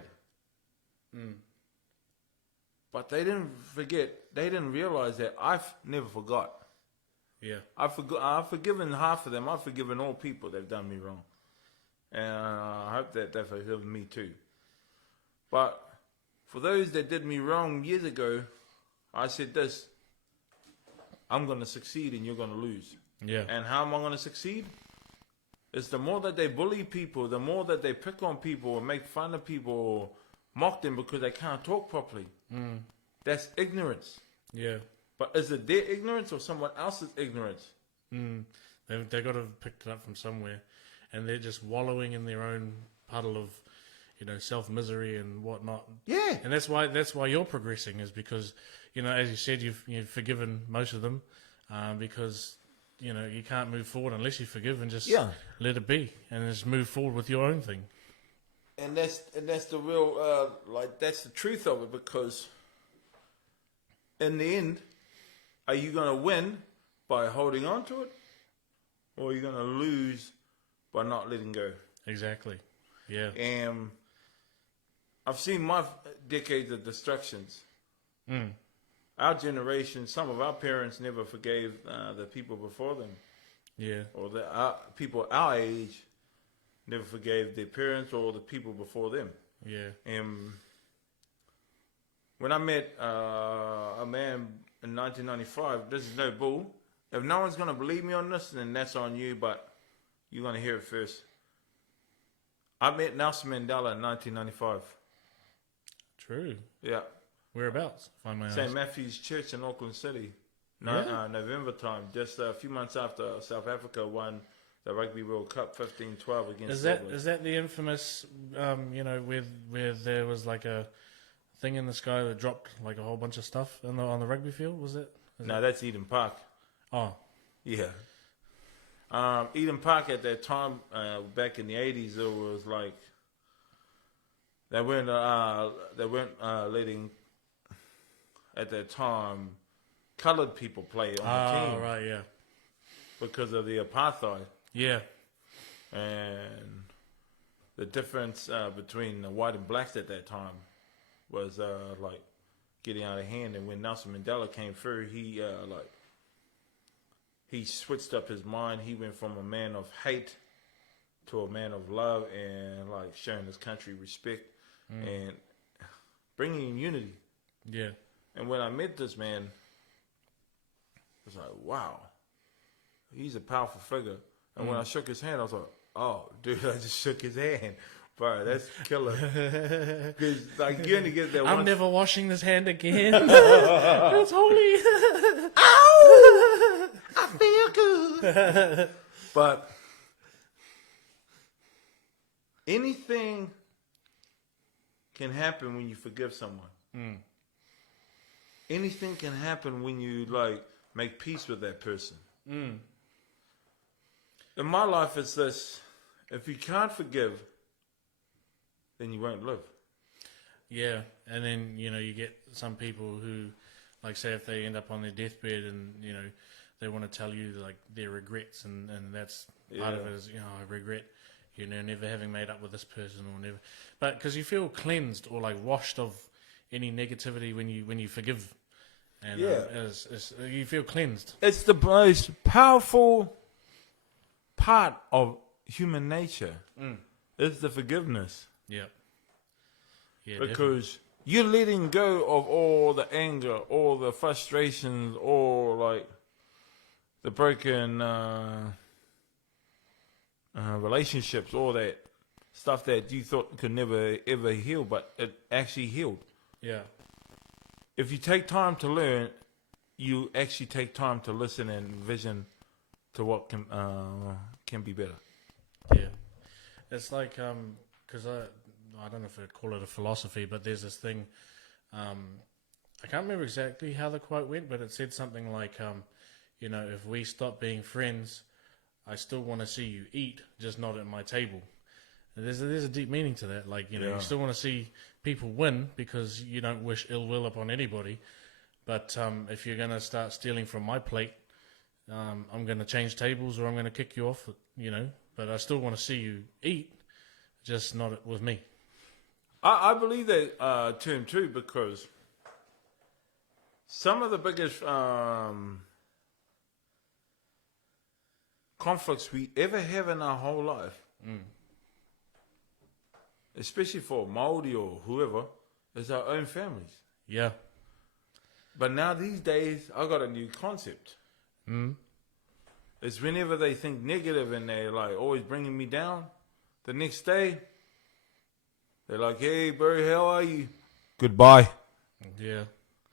But they didn't realize that I've never forgot. Yeah. I've forgiven half of them. I've forgiven all people that have done me wrong. And I hope that they've forgiven me too. But for those that did me wrong years ago, I said this: I'm going to succeed and you're going to lose. Yeah. And how am I going to succeed? It's the more that they bully people, the more that they pick on people or make fun of people or mock them because they can't talk properly. That's ignorance. Yeah. But is it their ignorance or someone else's ignorance? They got to have picked it up from somewhere, and they're just wallowing in their own puddle of, self misery and whatnot. Yeah. And that's why you're progressing, is because, as you said, you've forgiven most of them, because you can't move forward unless you forgive and just Yeah. let it be and just move forward with your own thing. And that's the real that's the truth of it, because in the end, are you gonna win by holding on to it, or are you gonna lose by not letting go? Exactly. Yeah. And I've seen my decades of destructions. Our generation, some of our parents never forgave the people before them, Yeah. or people our age never forgave their parents or the people before them. Yeah. And when I met a man in 1995, this is no bull. If no one's going to believe me on this, then that's on you, but you're going to hear it first. I met Nelson Mandela in 1995. True. Yeah. Whereabouts? If I may St. ask. Matthew's Church in Auckland City. Yeah. November time, just a few months after South Africa won the Rugby World Cup 15-12 against England. Is that the infamous, where there was like a thing in the sky that dropped like a whole bunch of stuff on the rugby field? Was it? No, that's Eden Park. Oh, Yeah. Eden Park at that time, back in the 80s, it was like they weren't letting, at that time, coloured people play on the team right, yeah, because of the apartheid. yeah, And the difference between the white and blacks at that time was like getting out of hand. And when Nelson Mandela came through, he switched up his mind. He went from a man of hate to a man of love, and like showing his country respect and bringing in unity. yeah, And when I met this man, I was like, wow, he's a powerful figure. And when I shook his hand, I was like, oh, dude, I just shook his hand. Bro, that's killer. Because like, you only get that I'm one. never washing this hand again. It's holy. Ow! I feel good. But anything can happen when you forgive someone. Anything can happen when you like make peace with that person. In my life, it's this: if you can't forgive, then you won't live. Yeah, and then you get some people who, like, say if they end up on their deathbed and they want to tell you like their regrets, and that's part of it is I regret never having made up with this person or never, but because you feel cleansed or like washed of any negativity when you forgive, and you feel cleansed. It's the most powerful part of human nature. Is the forgiveness. Yeah. Yeah. Because you're letting go of all the anger, all the frustrations, all like the broken relationships, all that stuff that you thought could never ever heal, but it actually healed. Yeah. If you take time to learn, you actually take time to listen and vision to what can be better. Yeah. It's like because I don't know if I'd call it a philosophy, but there's this thing. I can't remember exactly how the quote went, but it said something like, if we stop being friends, I still want to see you eat, just not at my table. And there's a deep meaning to that. Like, you still want to see people win because you don't wish ill will upon anybody. But if you're going to start stealing from my plate, I'm going to change tables or I'm going to kick you off, But I still want to see you eat, just not with me. I believe that term too, because some of the biggest conflicts we ever have in our whole life, especially for Maori or whoever, is our own families. Yeah. But now these days, I got a new concept. It's whenever they think negative and they're like always bringing me down, the next day, they're like, hey, bro, how are you? Goodbye. Yeah.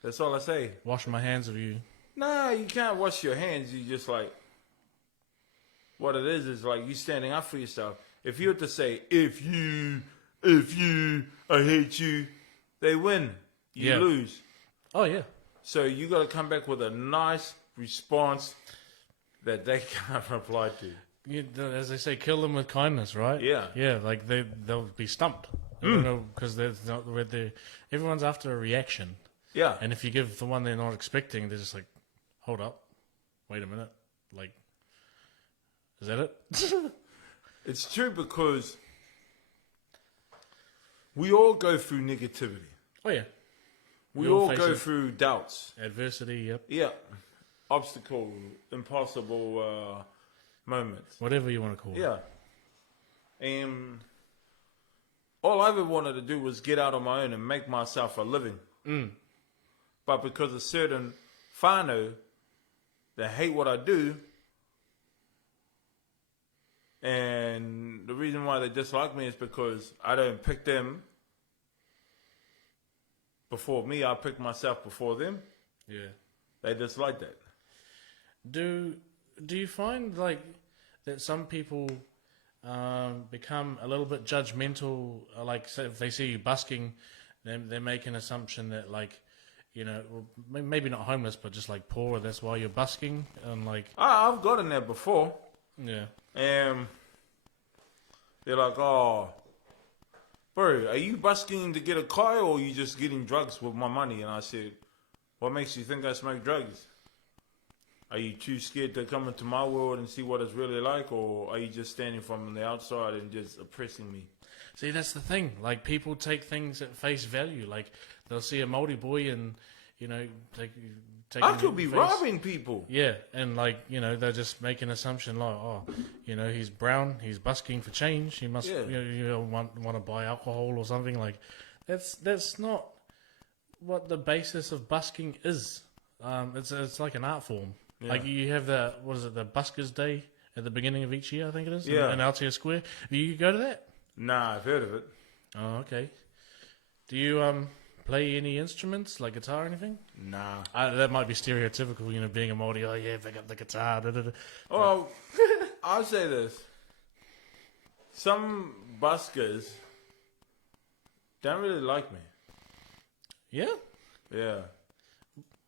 That's all I say. Wash my hands of you. Nah, you can't wash your hands. You just like, what it is like you standing up for yourself. If you were to say, if you, I hate you, they win. You lose. Oh, yeah. So you got to come back with a nice response that they can't reply to. Yeah, as they say, kill them with kindness, right? Yeah. Yeah, like they'll be stumped. Because everyone's after a reaction. Yeah. And if you give the one they're not expecting, they're just like, hold up, wait a minute. Like, is that it? It's true because we all go through negativity. Oh, yeah. We We all all face go it. through doubts. Adversity, yep. Yeah. Obstacle, impossible moments. Whatever you want to call it. Yeah. And all I ever wanted to do was get out on my own and make myself a living. But because of certain whānau that hate what I do, and the reason why they dislike me is because I don't pick them before me, I pick myself before them. Yeah. They dislike that. Do you find like that some people become a little bit judgmental? Like, say if they see you busking, they make an assumption that like, you know, well, maybe not homeless, but just like poor. That's why you're busking, and like, I've gotten that before. yeah, And they're like, oh, bro, are you busking to get a car or are you just getting drugs with my money? And I said, what makes you think I smoke drugs? Are you too scared to come into my world and see what it's really like? Or are you just standing from the outside and just oppressing me? see, that's the thing. Like, people take things at face value. Like, they'll see a Māori boy and, you know, take I could be robbing people. Yeah, and like, you know, they're just make an assumption like, oh, you know, he's brown, he's busking for change, he must, Yeah. you know, want to buy alcohol or something. Like, that's not what the basis of busking is. It's like an art form. Yeah. Like, you have the Buskers Day at the beginning of each year, I think it is. Yeah. In Aotea Square. Do you go to that? Nah, I've heard of it. Oh, okay. Do you play any instruments like guitar or anything? Nah. That might be stereotypical, you know, being a Māori. Oh yeah, pick up the guitar. Da, da, da. Well, I'll say this. Some buskers don't really like me. Yeah. Yeah.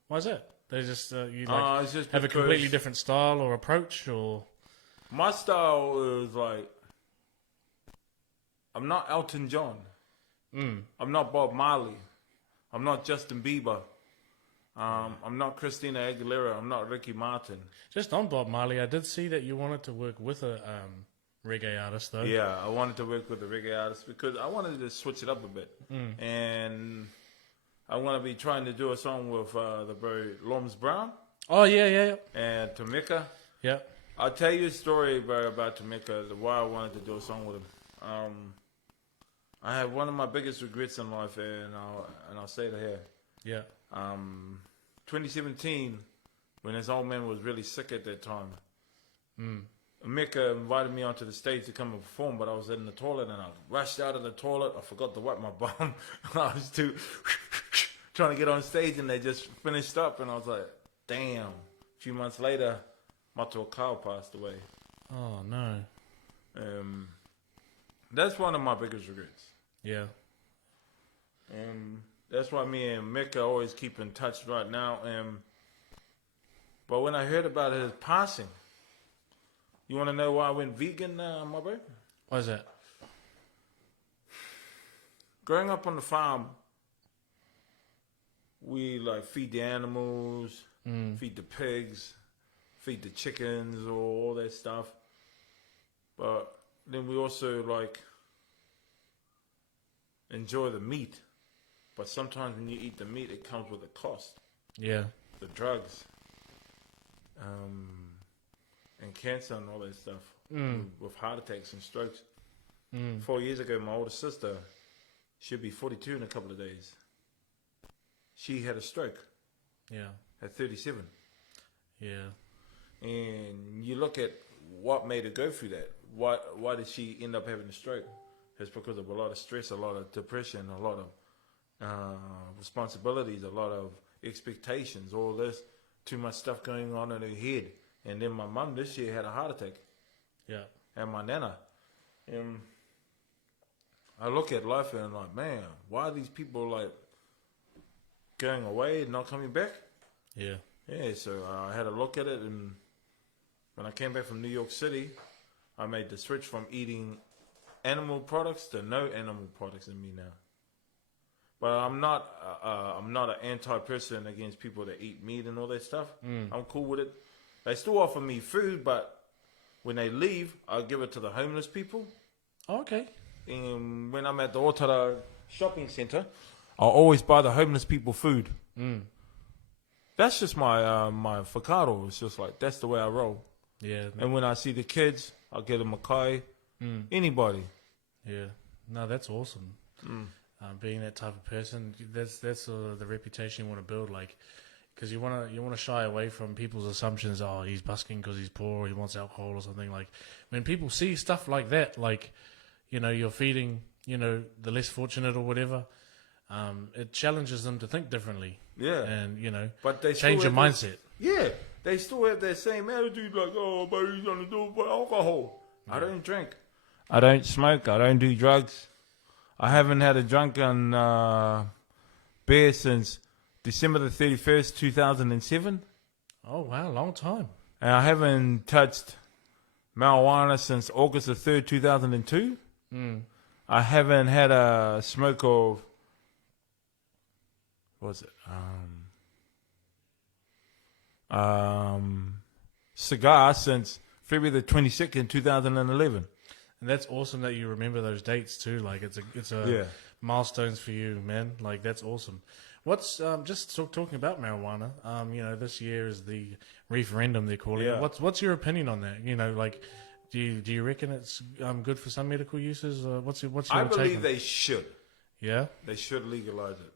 Why is that? They just you like It's just have a because completely different style or approach, or my style is like, I'm not Elton John. I'm not Bob Marley. I'm not Justin Bieber. I'm not Christina Aguilera. I'm not Ricky Martin. just on Bob Marley. I did see that you wanted to work with a reggae artist, though. Yeah, I wanted to work with a reggae artist because I wanted to switch it up a bit. And I want to be trying to do a song with the bro Loms Brown Oh yeah. and Tamika. Yeah. I'll tell you a story, bro, about Tamika, why I wanted to do a song with him. I had one of my biggest regrets in life, and I'll say it here. Yeah. 2017, when his old man was really sick at that time, Mecca invited me onto the stage to come and perform, but I was in the toilet and I rushed out of the toilet. I forgot to wipe my bum. I was too trying to get on stage, and they just finished up, and I was like, damn. A few months later, Matua Kau passed away. Oh no. That's one of my biggest regrets. Yeah. That's why me and Mecca always keep in touch right now. But when I heard about his passing, you want to know why I went vegan, my bro? Why is that? Growing up on the farm, we like feed the animals, feed the pigs, feed the chickens, or all that stuff. But then we also like enjoy the meat. But sometimes when you eat the meat, it comes with a cost. Yeah. The drugs, and cancer and all that stuff, with heart attacks and strokes. 4 years ago, my older sister, she'll be 42 in a couple of days. She had a stroke Yeah. at 37. Yeah. And you look at what made her go through that. Why did she end up having a stroke? It's because of a lot of stress, a lot of depression, a lot of responsibilities, a lot of expectations, all this, too much stuff going on in her head. And then my mum this year had a heart attack. Yeah. And my nana. And I look at life and I'm like, man, why are these people like going away and not coming back? Yeah. Yeah, so I had a look at it, and when I came back from New York City, I made the switch from eating animal products to no animal products in me now. But I'm not an anti-person against people that eat meat and all that stuff. I'm cool with it. They still offer me food, but when they leave, I give it to the homeless people. Oh, okay. And when I'm at the Otara shopping centre, I'll always buy the homeless people food. That's just my my whakaaro. It's just like, that's the way I roll. Yeah. And when I see the kids, I'll get them a kai. Anybody. Yeah. No, that's awesome. Being that type of person, that's sort of the reputation you want to build, like, because you want to shy away from people's assumptions. Oh, he's busking because he's poor, or he wants alcohol or something. Like, when people see stuff like that, like, you know, you're feeding, you know, the less fortunate or whatever, it challenges them to think differently. Yeah. And, you know, but they change your mindset. Yeah. They still have that same attitude, like, oh, but he's going to do it for alcohol. Yeah. I don't drink. I don't smoke. I don't do drugs. I haven't had a drunken beer since December the 31st, 2007. Oh, wow, long time. And I haven't touched marijuana since August the 3rd, 2002. I haven't had a smoke of, what was it? Cigar since February the 22nd, 2011. And that's awesome that you remember those dates too. Like, it's a milestones for you, man. Like, that's awesome. What's just talking about marijuana? You know, this year is the referendum, they're calling it. What's your opinion on that? You know, like, do you reckon it's good for some medical uses? What's your I take believe on they should. Yeah, they should legalize it.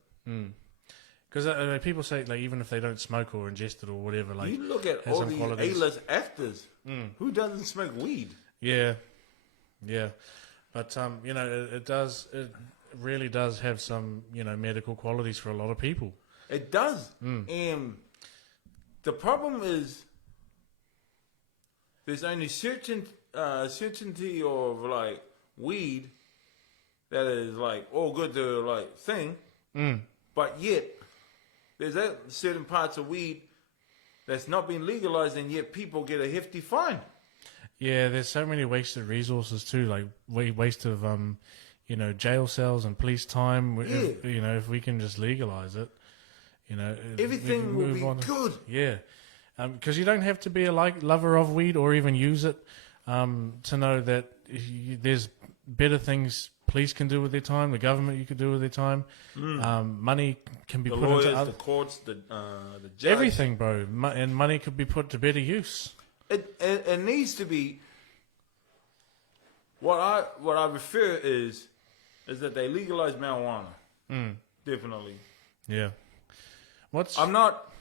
Because people say, like, even if they don't smoke or ingest it or whatever, like, you look at all these A-list actors. Who doesn't smoke weed? Yeah. Yeah, but you know, it really does have some, you know, medical qualities for a lot of people. It does, and the problem is there's only certainty of like weed that is like all good to like thing, but yet there's that certain parts of weed that's not been legalized, and yet people get a hefty fine. Yeah, there's so many wasted resources too, like waste of, you know, jail cells and police time. If, you know, if we can just legalize it, you know, everything will be good. Yeah, because you don't have to be a lover of weed or even use it to know that there's better things police can do with their time, the government you can do with their time. Money can be put lawyers, into the courts, the judge. Everything, bro, and money could be put to better use. It needs to be. What I refer is that they legalize marijuana. Definitely. Yeah. I'm not,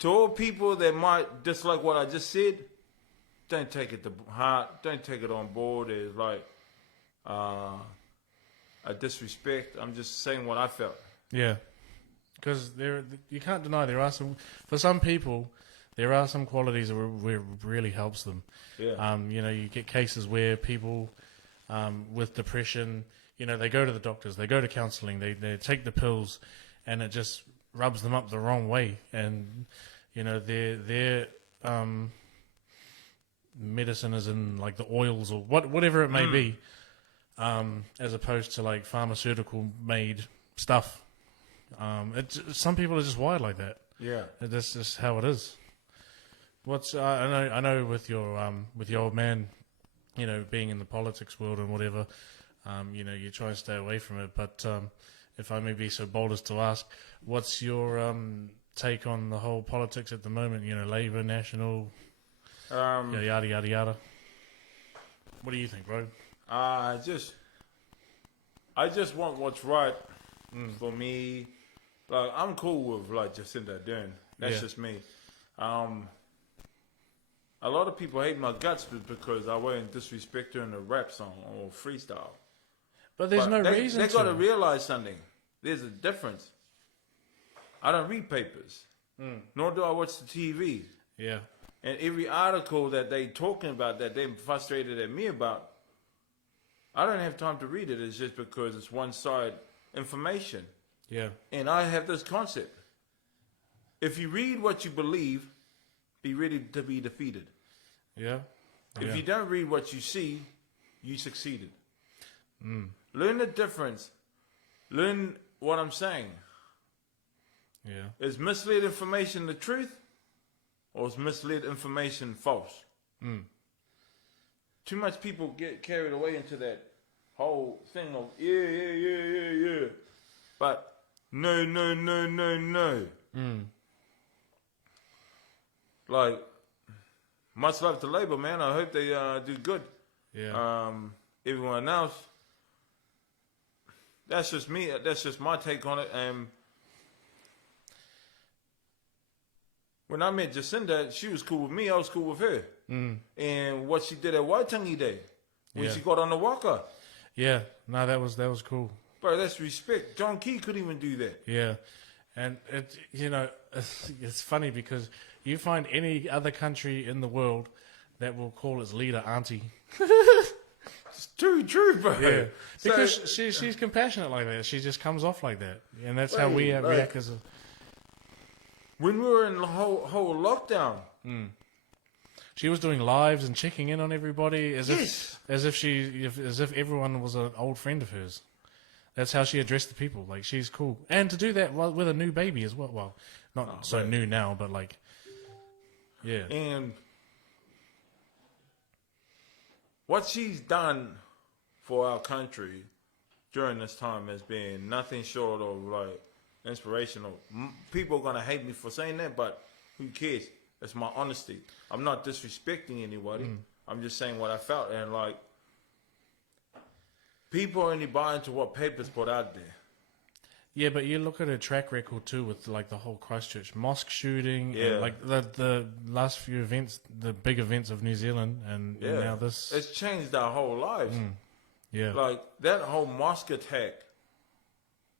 to all people that might dislike what I just said, don't take it to heart. Don't take it on board as like a disrespect. I'm just saying what I felt. Yeah. Because you can't deny there are some, for some people, there are some qualities where it really helps them. Yeah. You know, you get cases where people with depression, you know, they go to the doctors, they go to counselling, they take the pills, and it just rubs them up the wrong way. And, you know, their medicine is in, like, the oils or whatever it may be, as opposed to, like, pharmaceutical-made stuff. Some people are just wired like that. Yeah. That's just how it is. I know with your old man, you know, being in the politics world and whatever, you know, you try and stay away from it. But if I may be so bold as to ask, what's your take on the whole politics at the moment? You know, Labour, National, yada yada yada. What do you think, bro? I just want what's right for me. Like, I'm cool with like Jacinda Ardern. That's just me. A lot of people hate my guts because I won't disrespect her in a rap song or freestyle. But there's no reason to. They got to realize something. There's a difference. I don't read papers, nor do I watch the TV. Yeah. And every article that they talking about that they're frustrated at me about, I don't have time to read it. It's just because it's one-side information. Yeah. And I have this concept. If you read what you believe, be ready to be defeated. Yeah. If you don't read what you see, you succeeded. Learn the difference. Learn what I'm saying. Yeah. Is misled information the truth? Or is misled information false? Too much people get carried away into that whole thing of, yeah. But no. Like, much love to Labour, man. I hope they do good. Yeah. Everyone else, that's just me. That's just my take on it. When I met Jacinda, she was cool with me. I was cool with her. And what she did at Waitangi Day, when she got on the waka. Yeah. No, that was cool. Bro, that's respect. John Key couldn't even do that. Yeah. And it's funny because you find any other country in the world that will call its leader auntie. It's too true, bro. Yeah. Because she's compassionate like that. She just comes off like that. And that's how we react as a... When we were in the whole lockdown, she was doing lives and checking in on everybody as if everyone was an old friend of hers. That's how she addressed the people. Like, she's cool, and to do that with a new baby as well. Well, not new now, but like, yeah. And what she's done for our country during this time has been nothing short of like inspirational. People are gonna hate me for saying that, but who cares? It's my honesty. I'm not disrespecting anybody. I'm just saying what I felt, and like, people only buy into what papers put out there. Yeah, but you look at her track record too, with like the whole Christchurch mosque shooting, Yeah. and like the last few events, the big events of New Zealand, and now this. It's changed our whole lives. Yeah, Like that whole mosque attack,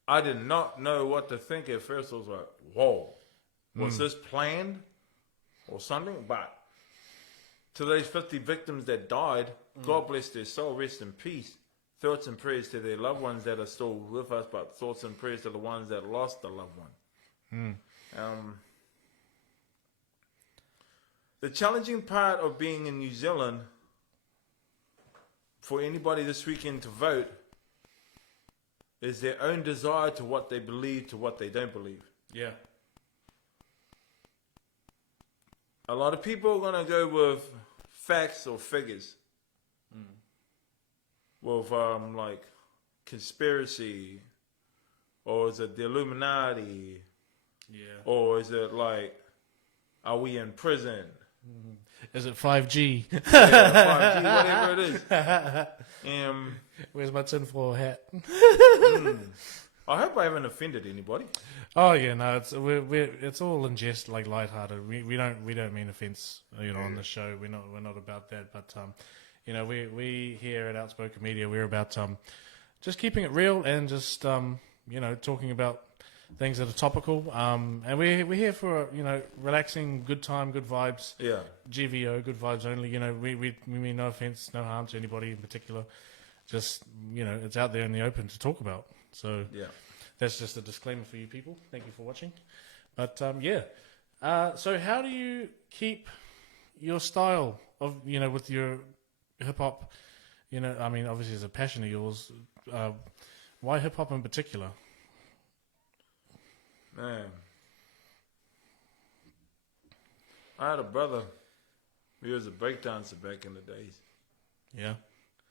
I did not know what to think at first. I was like, whoa, was this planned or something? But to those 50 victims that died, God bless their soul, rest in peace. Thoughts and prayers to their loved ones that are still with us, but thoughts and prayers to the ones that lost a loved one. The challenging part of being in New Zealand for anybody this weekend to vote is their own desire to what they believe to what they don't believe. yeah, A lot of people are going to go with facts or figures. With like conspiracy, or is it the Illuminati, or is it like, are we in prison? Is it 5G? 5G, whatever it is. Where's my tinfoil hat? I hope I haven't offended anybody. Oh yeah, no, it's all in jest, like lighthearted. We don't mean offence, on the show. We're not about that, but we here at Outspoken Media, we're about just keeping it real and just talking about things that are topical. And we're here for relaxing, good time, good vibes. Yeah. GVO, good vibes only. We mean no offence, no harm to anybody in particular. Just it's out there in the open to talk about. So Yeah. that's just a disclaimer for you people. Thank you for watching. But so how do you keep your style of with your hip hop? I mean, obviously it's a passion of yours. Why hip hop in particular? Man, I had a brother. He was a breakdancer back in the days. Yeah.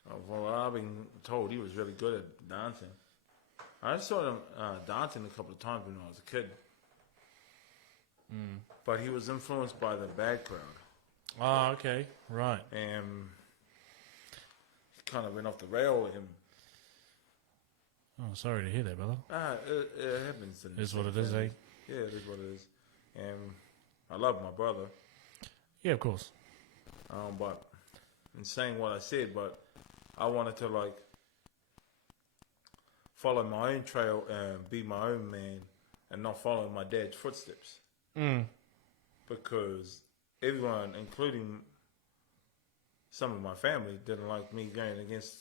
From what I've been told, he was really good at dancing. I saw him dancing a couple of times when I was a kid. But he was influenced by the bad crowd. Oh, okay. Right. And he kind of went off the rail with him. Oh, sorry to hear that, brother. It happens. Is what it is, eh? Yeah, it is what it is. And I love my brother. Yeah, of course. But in saying what I said, but I wanted to like follow my own trail and be my own man and not follow my dad's footsteps. Because everyone, including some of my family, didn't like me going against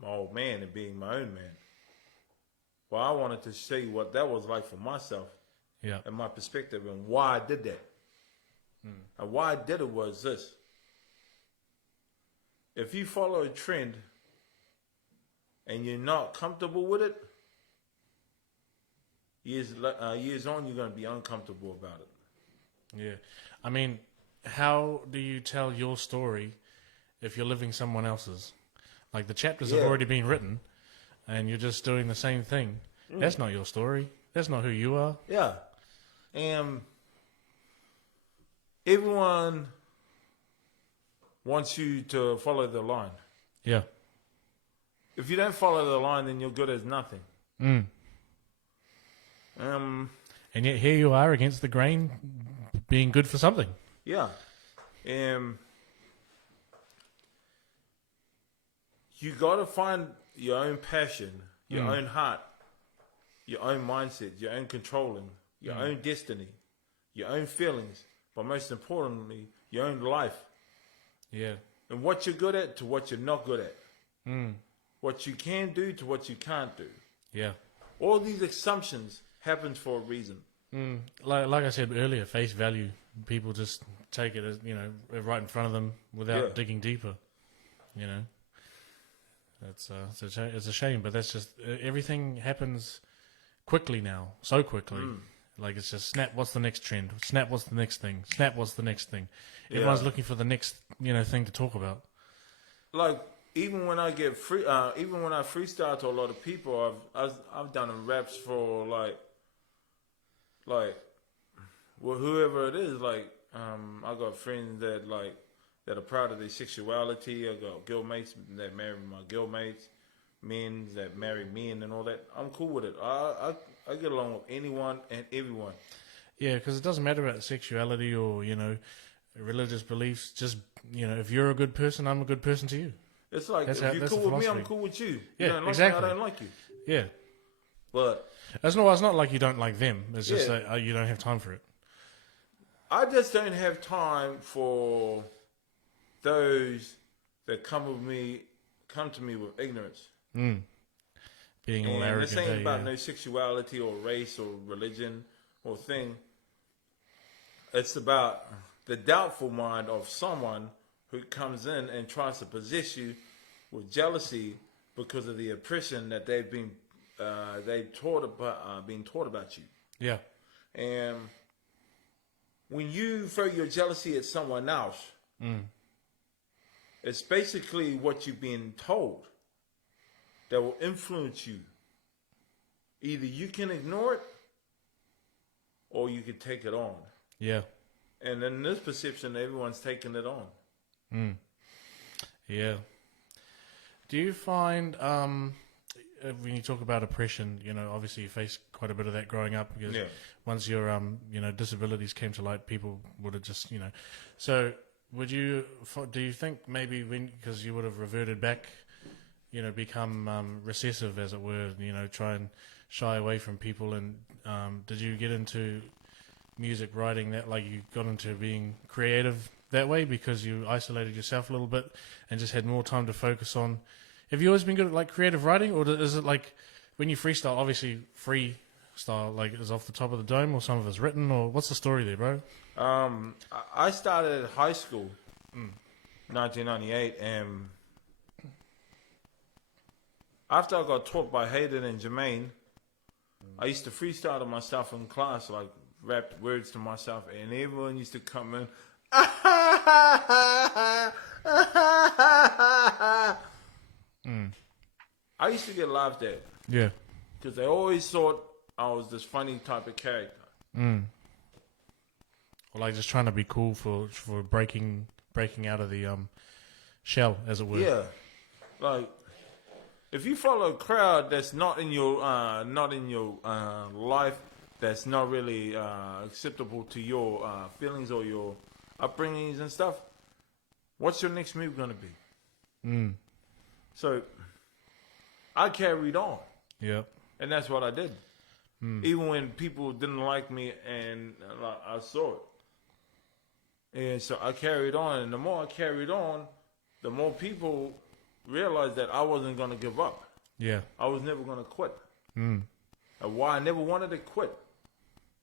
my old man and being my own man. Well, I wanted to show you what that was like for myself. Yeah. And my perspective and why I did that. And why I did it was this. if you follow a trend and you're not comfortable with it, years on, you're going to be uncomfortable about it. Yeah. I mean, how do you tell your story if you're living someone else's? Like, the chapters have already been written, and you're just doing the same thing. That's not your story. That's not who you are. Yeah. And everyone wants you to follow the line. Yeah. If you don't follow the line, then you're good as nothing. And yet here you are against the grain, being good for something. Yeah. You got to find your own passion, your own heart, your own mindset, your own controlling, your own destiny, your own feelings, but most importantly, your own life. Yeah. And what you're good at to what you're not good at. What you can do to what you can't do. Yeah. All these assumptions happens for a reason. Like I said earlier, face value. People just take it as, right in front of them without digging deeper. It's a shame, but that's just everything happens quickly now, so quickly. Like, it's just snap. What's the next trend? Snap. What's the next thing? Snap. What's the next thing? Everyone's looking for the next thing to talk about. Like, even when I get even when I freestyle to a lot of people, I've done raps for whoever it is. Like, I got friends that are proud of their sexuality. I got girl mates that marry my girl mates, men that marry men, and all that. I'm cool with it. I get along with anyone and everyone. Yeah, because it doesn't matter about sexuality or religious beliefs. Just if you're a good person, I'm a good person to you. It's like, if you're cool with me, I'm cool with you. You don't like exactly. me, I don't like you. Yeah. But it's not like you don't like them. It's just that you don't have time for it. I just don't have time for those that come to me with ignorance. Being all and arrogant. This ain't about no sexuality or race or religion or thing. It's about the doubtful mind of someone who comes in and tries to possess you with jealousy because of the oppression that they've been taught about you. Yeah. And when you throw your jealousy at someone else, it's basically what you've been told that will influence you. Either you can ignore it or you can take it on. Yeah. And in this perception, everyone's taking it on. Yeah. Do you find, when you talk about oppression, obviously you face quite a bit of that growing up because once your, disabilities came to light, people would have just, So do you think maybe because you would have reverted back, become recessive, as it were, try and shy away from people, and did you get into music writing that, like, you got into being creative that way because you isolated yourself a little bit and just had more time to focus on? Have you always been good at, like, creative writing, or is it like when you freestyle, obviously freestyle, like, is off the top of the dome, or some of it's written, or what's the story there, bro? I started high school, 1998, and after I got taught by Hayden and Jermaine, I used to freestyle to myself in class, like rap words to myself, and everyone used to come in. I used to get laughed at. Yeah. Because they always thought I was this funny type of character. Or like just trying to be cool for breaking out of the shell, as it were. Yeah. Like, if you follow a crowd that's not in your life, that's not really acceptable to your feelings or your upbringings and stuff, what's your next move going to be? So I carried on. Yep. And that's what I did. Even when people didn't like me, and I saw it. And so I carried on, and the more I carried on, the more people realized that I wasn't going to give up. Yeah. I was never going to quit. And why I never wanted to quit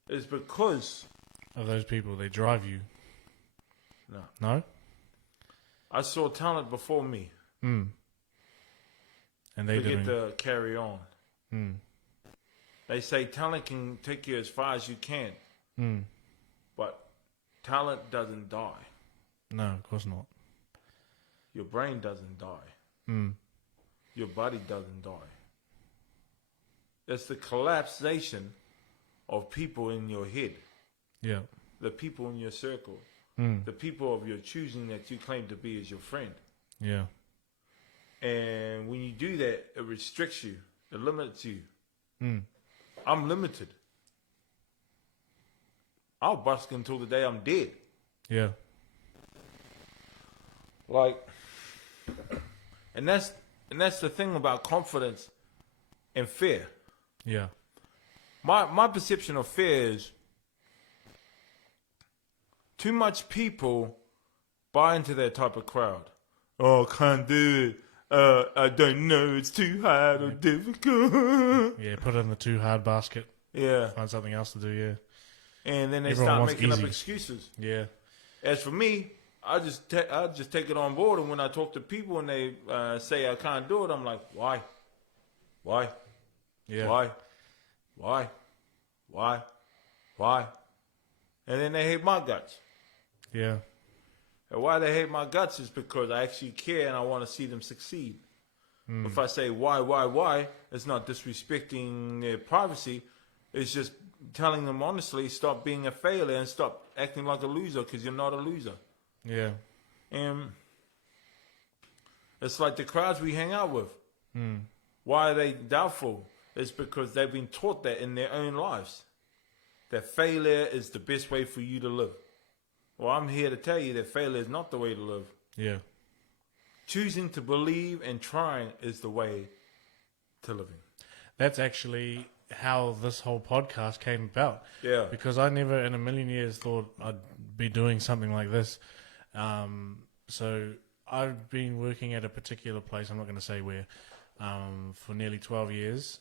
is because of those people. They drive you. No. No? I saw talent before me. And they Forget didn't. to carry on. They say talent can take you as far as you can. But talent doesn't die. No, of course not. Your brain doesn't die. Your body doesn't die. It's the collapsation of people in your head. Yeah. The people in your circle. The people of your choosing that you claim to be as your friend. Yeah. And when you do that, it restricts you. It limits you. I'm limited. I'll busk until the day I'm dead. Yeah. Like, and that's the thing about confidence and fear. Yeah. My perception of fear is too much people buy into that type of crowd. Oh, can't do it. I don't know. It's too hard or difficult. Yeah, put it in the too hard basket. Yeah. Find something else to do, yeah. And then they Everyone start wants making up easy. excuses. Yeah. As for me, I just take it on board. And when I talk to people and they say I can't do it, I'm like, why? Yeah. Why? And then they hate my guts. Yeah. And why they hate my guts is because I actually care and I want to see them succeed. If I say why, it's not disrespecting their privacy. It's just telling them honestly, stop being a failure and stop acting like a loser because you're not a loser. Yeah. And it's like the crowds we hang out with. Why are they doubtful? It's because they've been taught that in their own lives. That failure is the best way for you to live. Well, I'm here to tell you that failure is not the way to live. Yeah. Choosing to believe and trying is the way to living. That's actually how this whole podcast came about. Yeah. Because I never in a million years thought I'd be doing something like this. So I've been working at a particular place, I'm not going to say where, for nearly 12 years.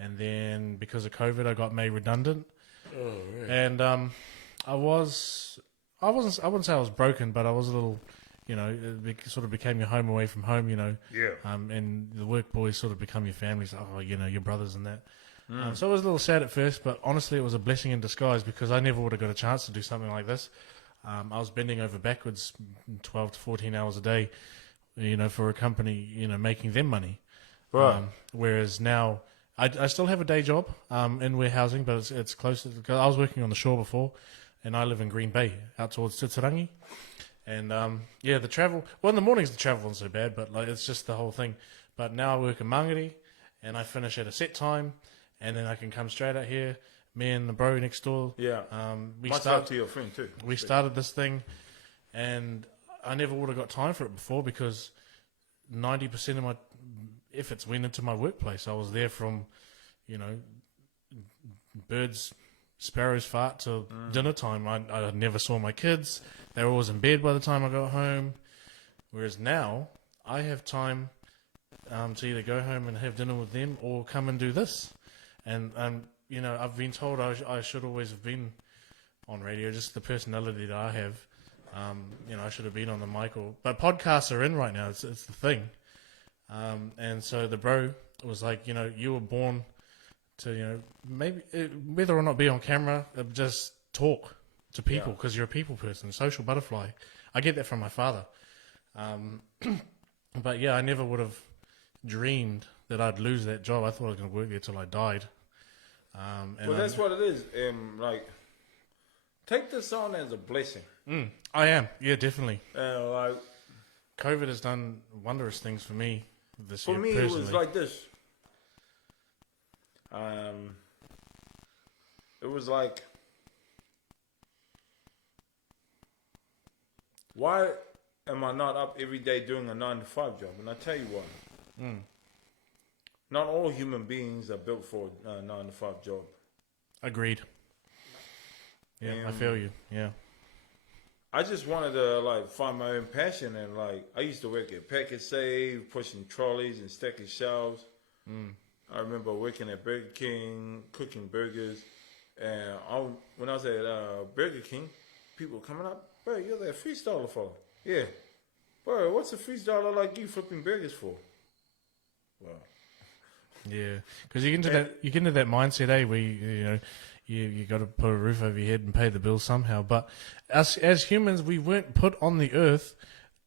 And then because of COVID, I got made redundant. Oh, right. And I wouldn't say I was broken, but I was a little, sort of became your home away from home, Yeah. and the work boys sort of become your families, your brothers and that. So it was a little sad at first, but honestly it was a blessing in disguise because I never would have got a chance to do something like this. I was bending over backwards 12 to 14 hours a day, for a company, making them money. Right. Whereas now I still have a day job in warehousing, but it's closer because I was working on the shore before, and I live in Green Bay, out towards Titirangi. And the travel. Well, in the mornings the travel isn't so bad, but it's just the whole thing. But now I work in Mangere, and I finish at a set time, and then I can come straight out here. Me and the bro next door. Yeah. Much love to your friend too. We started this thing, and I never would have got time for it before because 90% of my efforts went into my workplace. I was there from, sparrows fart till dinner time. I never saw my kids. They were always in bed by the time I got home. Whereas now, I have time to either go home and have dinner with them or come and do this. And, I've been told I should always have been on radio, just the personality that I have. I should have been on the mic. But podcasts are in right now. It's the thing. And so the bro was like, you were born to, maybe whether or not be on camera, just talk to people because you're a people person, social butterfly. I get that from my father. But yeah, I never would have dreamed that I'd lose that job. I thought I was going to work there till I died. Well, that's what it is. Take this on as a blessing. I am. Yeah, definitely. Like, COVID has done wondrous things for me this for year. me, personally. it was like this. It was like, why am I not up every day doing a 9-to-5 job? And I tell you why. Not all human beings are built for a 9-to-5 job. Agreed. Yeah, I feel you. Yeah. I just wanted to find my own passion, and I used to work at Packet Save, pushing trolleys and stacking shelves. I remember working at Burger King, cooking burgers, and when I was at Burger King, people were coming up, bro, you're that freestyler fella. Yeah. Bro, what's a freestyler like you flipping burgers for? Wow. Yeah, because you get into that mindset, where you got to put a roof over your head and pay the bills somehow. But us as humans, we weren't put on the earth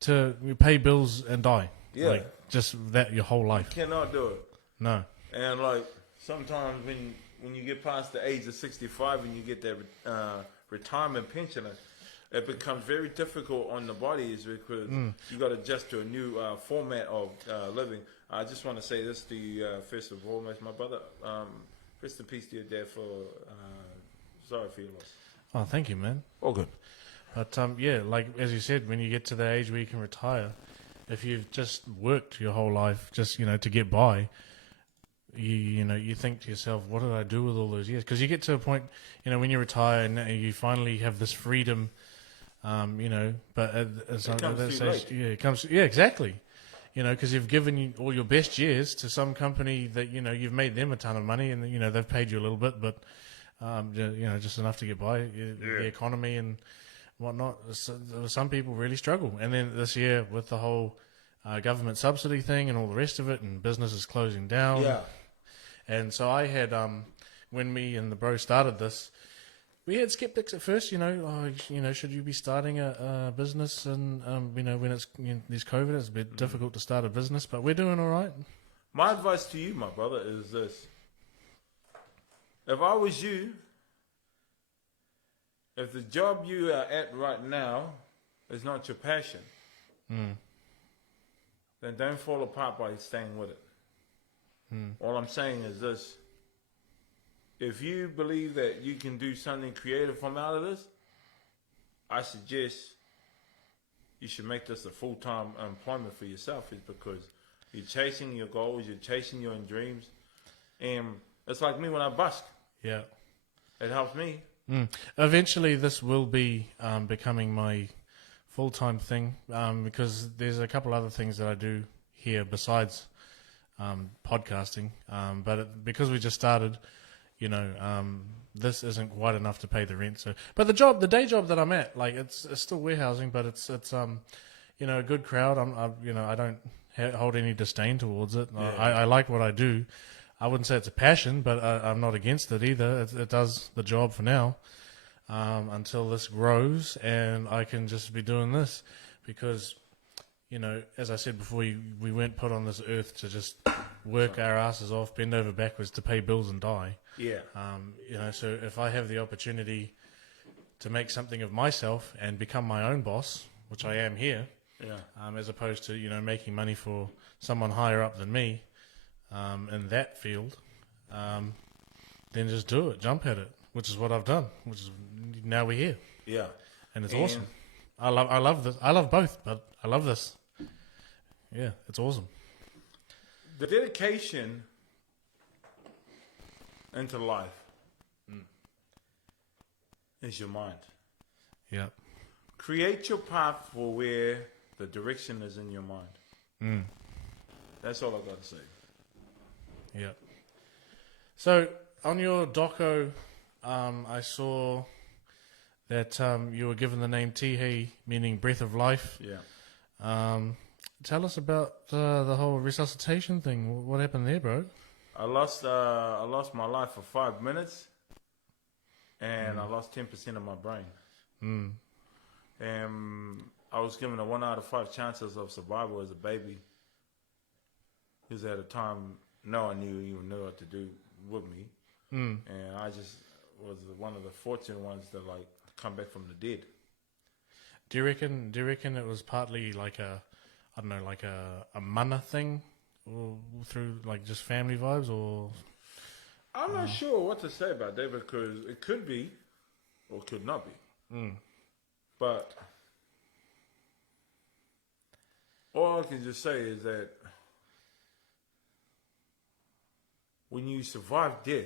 to pay bills and die. Yeah. Like, just that your whole life. You cannot do it. No. And like sometimes when you get past the age of 65 and you get that retirement pension, it becomes very difficult on the bodies because you got to adjust to a new format of living. I just want to say this to you first and foremost, my brother. Rest in peace to your dad for sorry for your loss. Oh, thank you, man. All good. But yeah, like as you said, when you get to the age where you can retire, if you've just worked your whole life just to get by, you think to yourself, what did I do with all those years? Because you get to a point, when you retire and you finally have this freedom, but it's It comes too late. it comes, exactly. Because you've given all your best years to some company that you've made them a ton of money, and they've paid you a little bit, but just enough to get by. The economy and whatnot. Some people really struggle, and then this year with the whole government subsidy thing and all the rest of it, and businesses closing down. Yeah. And so I had when me and the bro started this, we had skeptics at first, should you be starting a business? And, when it's there's COVID, it's a bit difficult to start a business, but we're doing all right. My advice to you, my brother, is this. If I was you, if the job you are at right now is not your passion, then don't fall apart by staying with it. All I'm saying is this. If you believe that you can do something creative from out of this, I suggest you should make this a full-time employment for yourself, is because you're chasing your goals, you're chasing your dreams. And it's like me when I busk. Yeah. It helps me. Eventually this will be becoming my full-time thing, because there's a couple other things that I do here besides podcasting. Because we just started, this isn't quite enough to pay the rent. So, but the day job that I'm at, like it's still warehousing, but it's a good crowd. I don't hold any disdain towards it. Yeah. I like what I do. I wouldn't say it's a passion, but I'm not against it either. It does the job for now, until this grows and I can just be doing this, because as I said before, we weren't put on this earth to just work our asses off, bend over backwards to pay bills and die. Yeah. So if I have the opportunity to make something of myself and become my own boss, which I am here, as opposed to making money for someone higher up than me in that field, then just do it, jump at it, which is what I've done. Which is now we're here. Yeah. And it's awesome. I love this. I love both, but I love this. Yeah, it's awesome. The dedication into life is your mind. Yeah. Create your path for where the direction is in your mind. That's all I've got to say. Yeah. So on your doco, I saw that you were given the name Tihei, meaning breath of life. Yeah. Tell us about the whole resuscitation thing. What happened there, bro? I lost my life for 5 minutes, and I lost 10% of my brain. And I was given a 1 out of 5 chances of survival as a baby. Because at the time, no one even knew what to do with me, and I just was one of the fortunate ones that come back from the dead. Do you reckon it was partly like a mana thing, or through just family vibes, or? I'm not sure what to say about that, because it could be or could not be. But all I can just say is that when you survive death,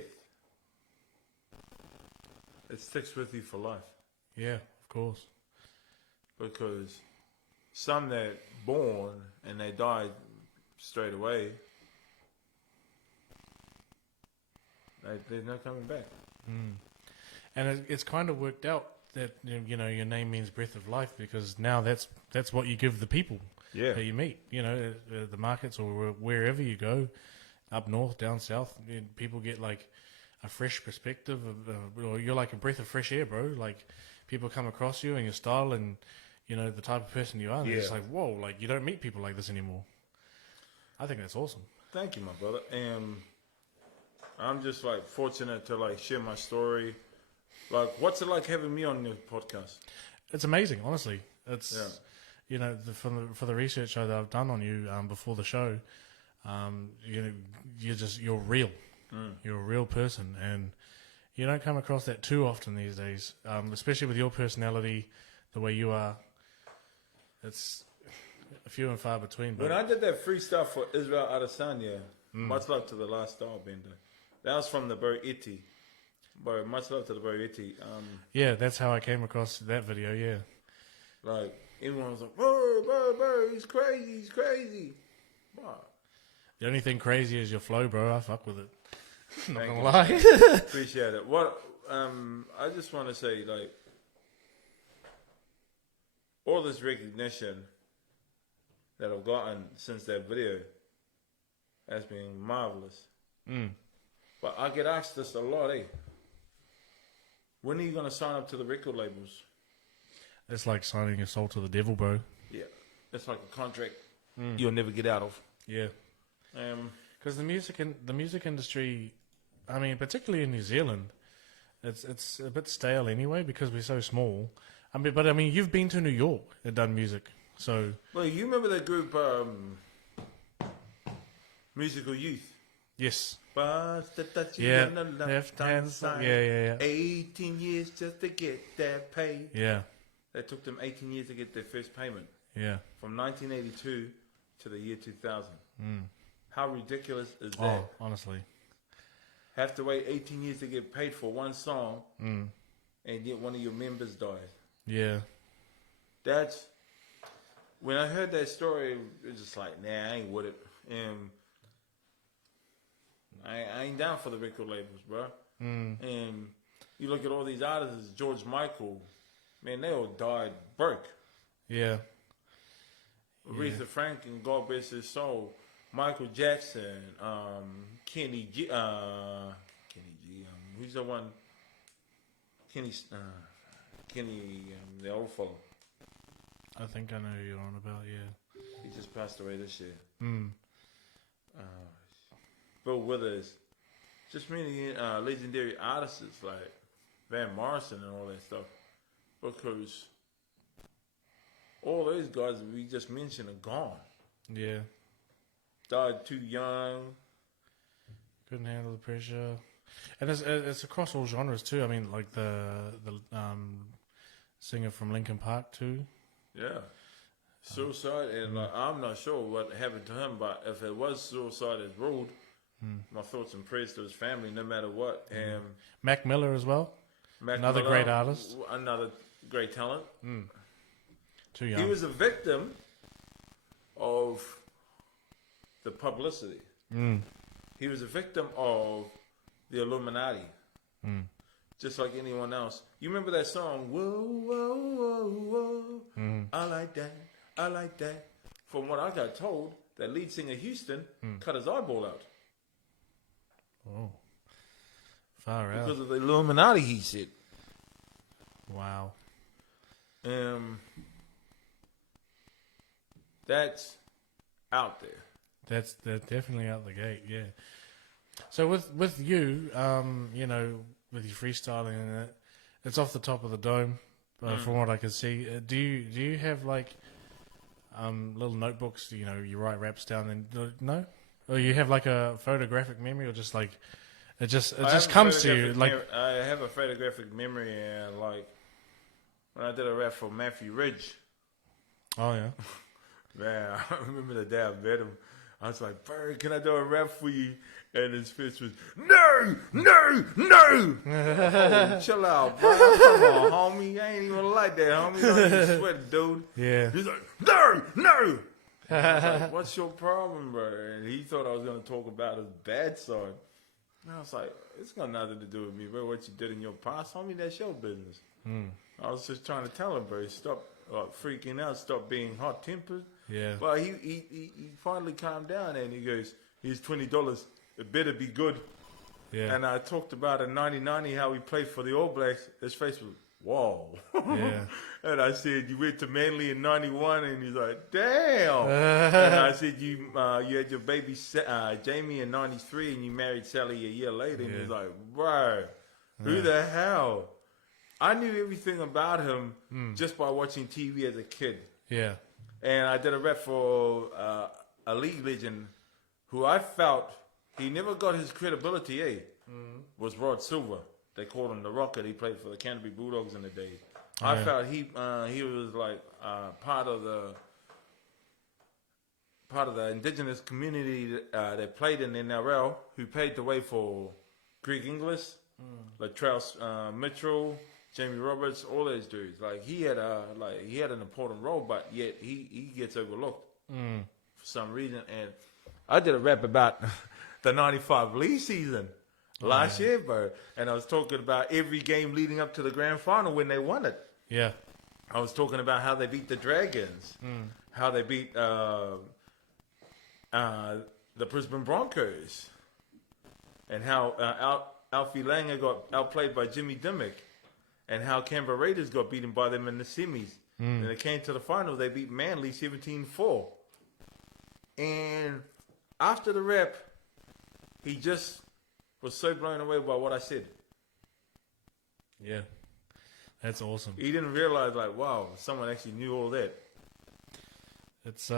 it sticks with you for life. Yeah, of course. Because some that born and they died straight away, they're not coming back. And it's kind of worked out that your name means breath of life, because now that's what you give the people Yeah. that you meet. The markets or wherever you go, up north, down south, people get like a fresh perspective of, or you're like a breath of fresh air, bro. Like people come across you and your style and the type of person you are. And it's like, whoa, like you don't meet people like this anymore. I think that's awesome. Thank you, my brother. And I'm just like fortunate to like share my story. Like, what's it like having me on your podcast? It's amazing, honestly. It's for the research that I've done on you before the show, you're real. You're a real person, and you don't come across that too often these days. Especially with your personality, the way you are. It's few and far between. But when I did that freestyle for Israel Adesanya, much love to the last Stylebender. That was from the Bro Iti. But much love to the Bro Iti. Yeah, that's how I came across that video. Yeah, like everyone was like, bro, he's crazy. Wow. The only thing crazy is your flow, bro. I fuck with it. Not Thank gonna you. lie. Appreciate it. What I just want to say, like, all this recognition that I've gotten since that video has been marvelous. But I get asked this a lot, eh? When are you gonna sign up to the record labels? It's like signing your soul to the devil, bro. Yeah, it's like a contract you'll never get out of. Yeah, because the music industry, I mean, particularly in New Zealand, it's a bit stale anyway because we're so small. But you've been to New York and done music, so. Well, you remember that group, Musical Youth? Yes. Yeah. Yeah. Left hand side. Yeah. 18 years just to get that pay. Yeah. It took them 18 years to get their first payment. Yeah. From 1982 to the year 2000. How ridiculous is that? Oh, honestly. Have to wait 18 years to get paid for one song, and yet one of your members died. Yeah. That's when I heard that story. It was just like, nah, I ain't with it. And I ain't down for the record labels, bro. And you look at all these artists, George Michael, man, they all died broke. Yeah. Aretha Franklin, God bless his soul. Michael Jackson, Kenny G. Who's the one? Kenny, the old fellow. I think I know who you're on about. Yeah. He just passed away this year. Bill Withers, just many legendary artists like Van Morrison and all that stuff, because all those guys we just mentioned are gone. Yeah. Died too young. Couldn't handle the pressure, and it's across all genres too. I mean, like the singer from Linkin Park too. Yeah. Suicide, and like, I'm not sure what happened to him, but if it was suicide as ruled, my thoughts and prayers to his family, no matter what. And Mac Miller as well. Another great artist. Another great talent. Too young. He was a victim of the publicity. He was a victim of the Illuminati. Just like anyone else. You remember that song, Whoa, Whoa, Whoa, Whoa. I like that. From what I got told, that lead singer Houston cut his eyeball out. Oh. Far out. Because of the Illuminati, he said. Wow. That's out there. That's definitely out the gate, yeah. So with you, with your freestyling and that, it's off the top of the dome, from what I can see. Do you have like little notebooks? You write raps down and no, or you have like a photographic memory, or just like it just comes to you like. I have a photographic memory, and like when I did a rap for Matthew Ridge. Oh yeah. Man, I remember the day I met him. I was like, Bird, can I do a rap for you? And his face was, no! Oh, chill out, bro. Come on, homie. I ain't even like that, homie. Don't even sweat, dude. Yeah. He's like, no! I was like, what's your problem, bro? And he thought I was going to talk about his bad side. And I was like, it's got nothing to do with me, bro. What you did in your past, homie, that's your business. I was just trying to tell him, bro, stop freaking out, stop being hot-tempered. Yeah. But he finally calmed down and he goes, here's $20. It better be good. Yeah. And I talked about in 1990 how he played for the All Blacks. His face was, whoa. Yeah. And I said, you went to Manly in 91, and he's like, damn. And I said, you had your baby Jamie in 93, and you married Sally a year later. And he's like, bro, who the hell? I knew everything about him just by watching TV as a kid. Yeah. And I did a rap for a league legend who I felt he never got his credibility, was Rod Silver. They called him the Rocket. He played for the Canterbury Bulldogs in the days. I felt he was like part of the indigenous community that played in the NRL, who paved the way for Greg Inglis, Latrell Mitchell, Jamie Roberts, all those dudes. Like he had an important role, but yet he gets overlooked for some reason. And I did a rap about the 95 league season last year, bro. And I was talking about every game leading up to the grand final when they won it. Yeah. I was talking about how they beat the Dragons, how they beat the Brisbane Broncos, and how Alfie Langer got outplayed by Jimmy Dimmick, and how Canberra Raiders got beaten by them in the semis. And they came to the final, they beat Manly 17-4. And after the rap, he just was so blown away by what I said. Yeah. That's awesome. He didn't realize, like, wow, someone actually knew all that. It's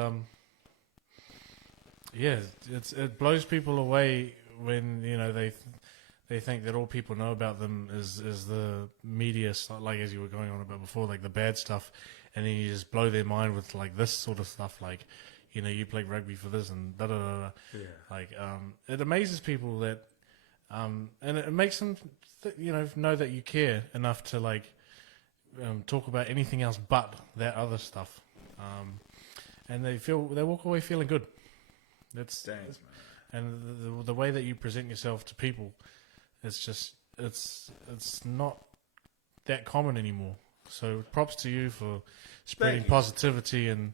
it blows people away when they think that all people know about them is the media, like as you were going on about before, like the bad stuff, and then you just blow their mind with like this sort of stuff, like you play rugby for this and da da da da. Yeah. Like it amazes people that and it makes them know that you care enough to like talk about anything else but that other stuff, and they walk away feeling good. Thanks, man. And the way that you present yourself to people, it's not that common anymore. So props to you for spreading positivity and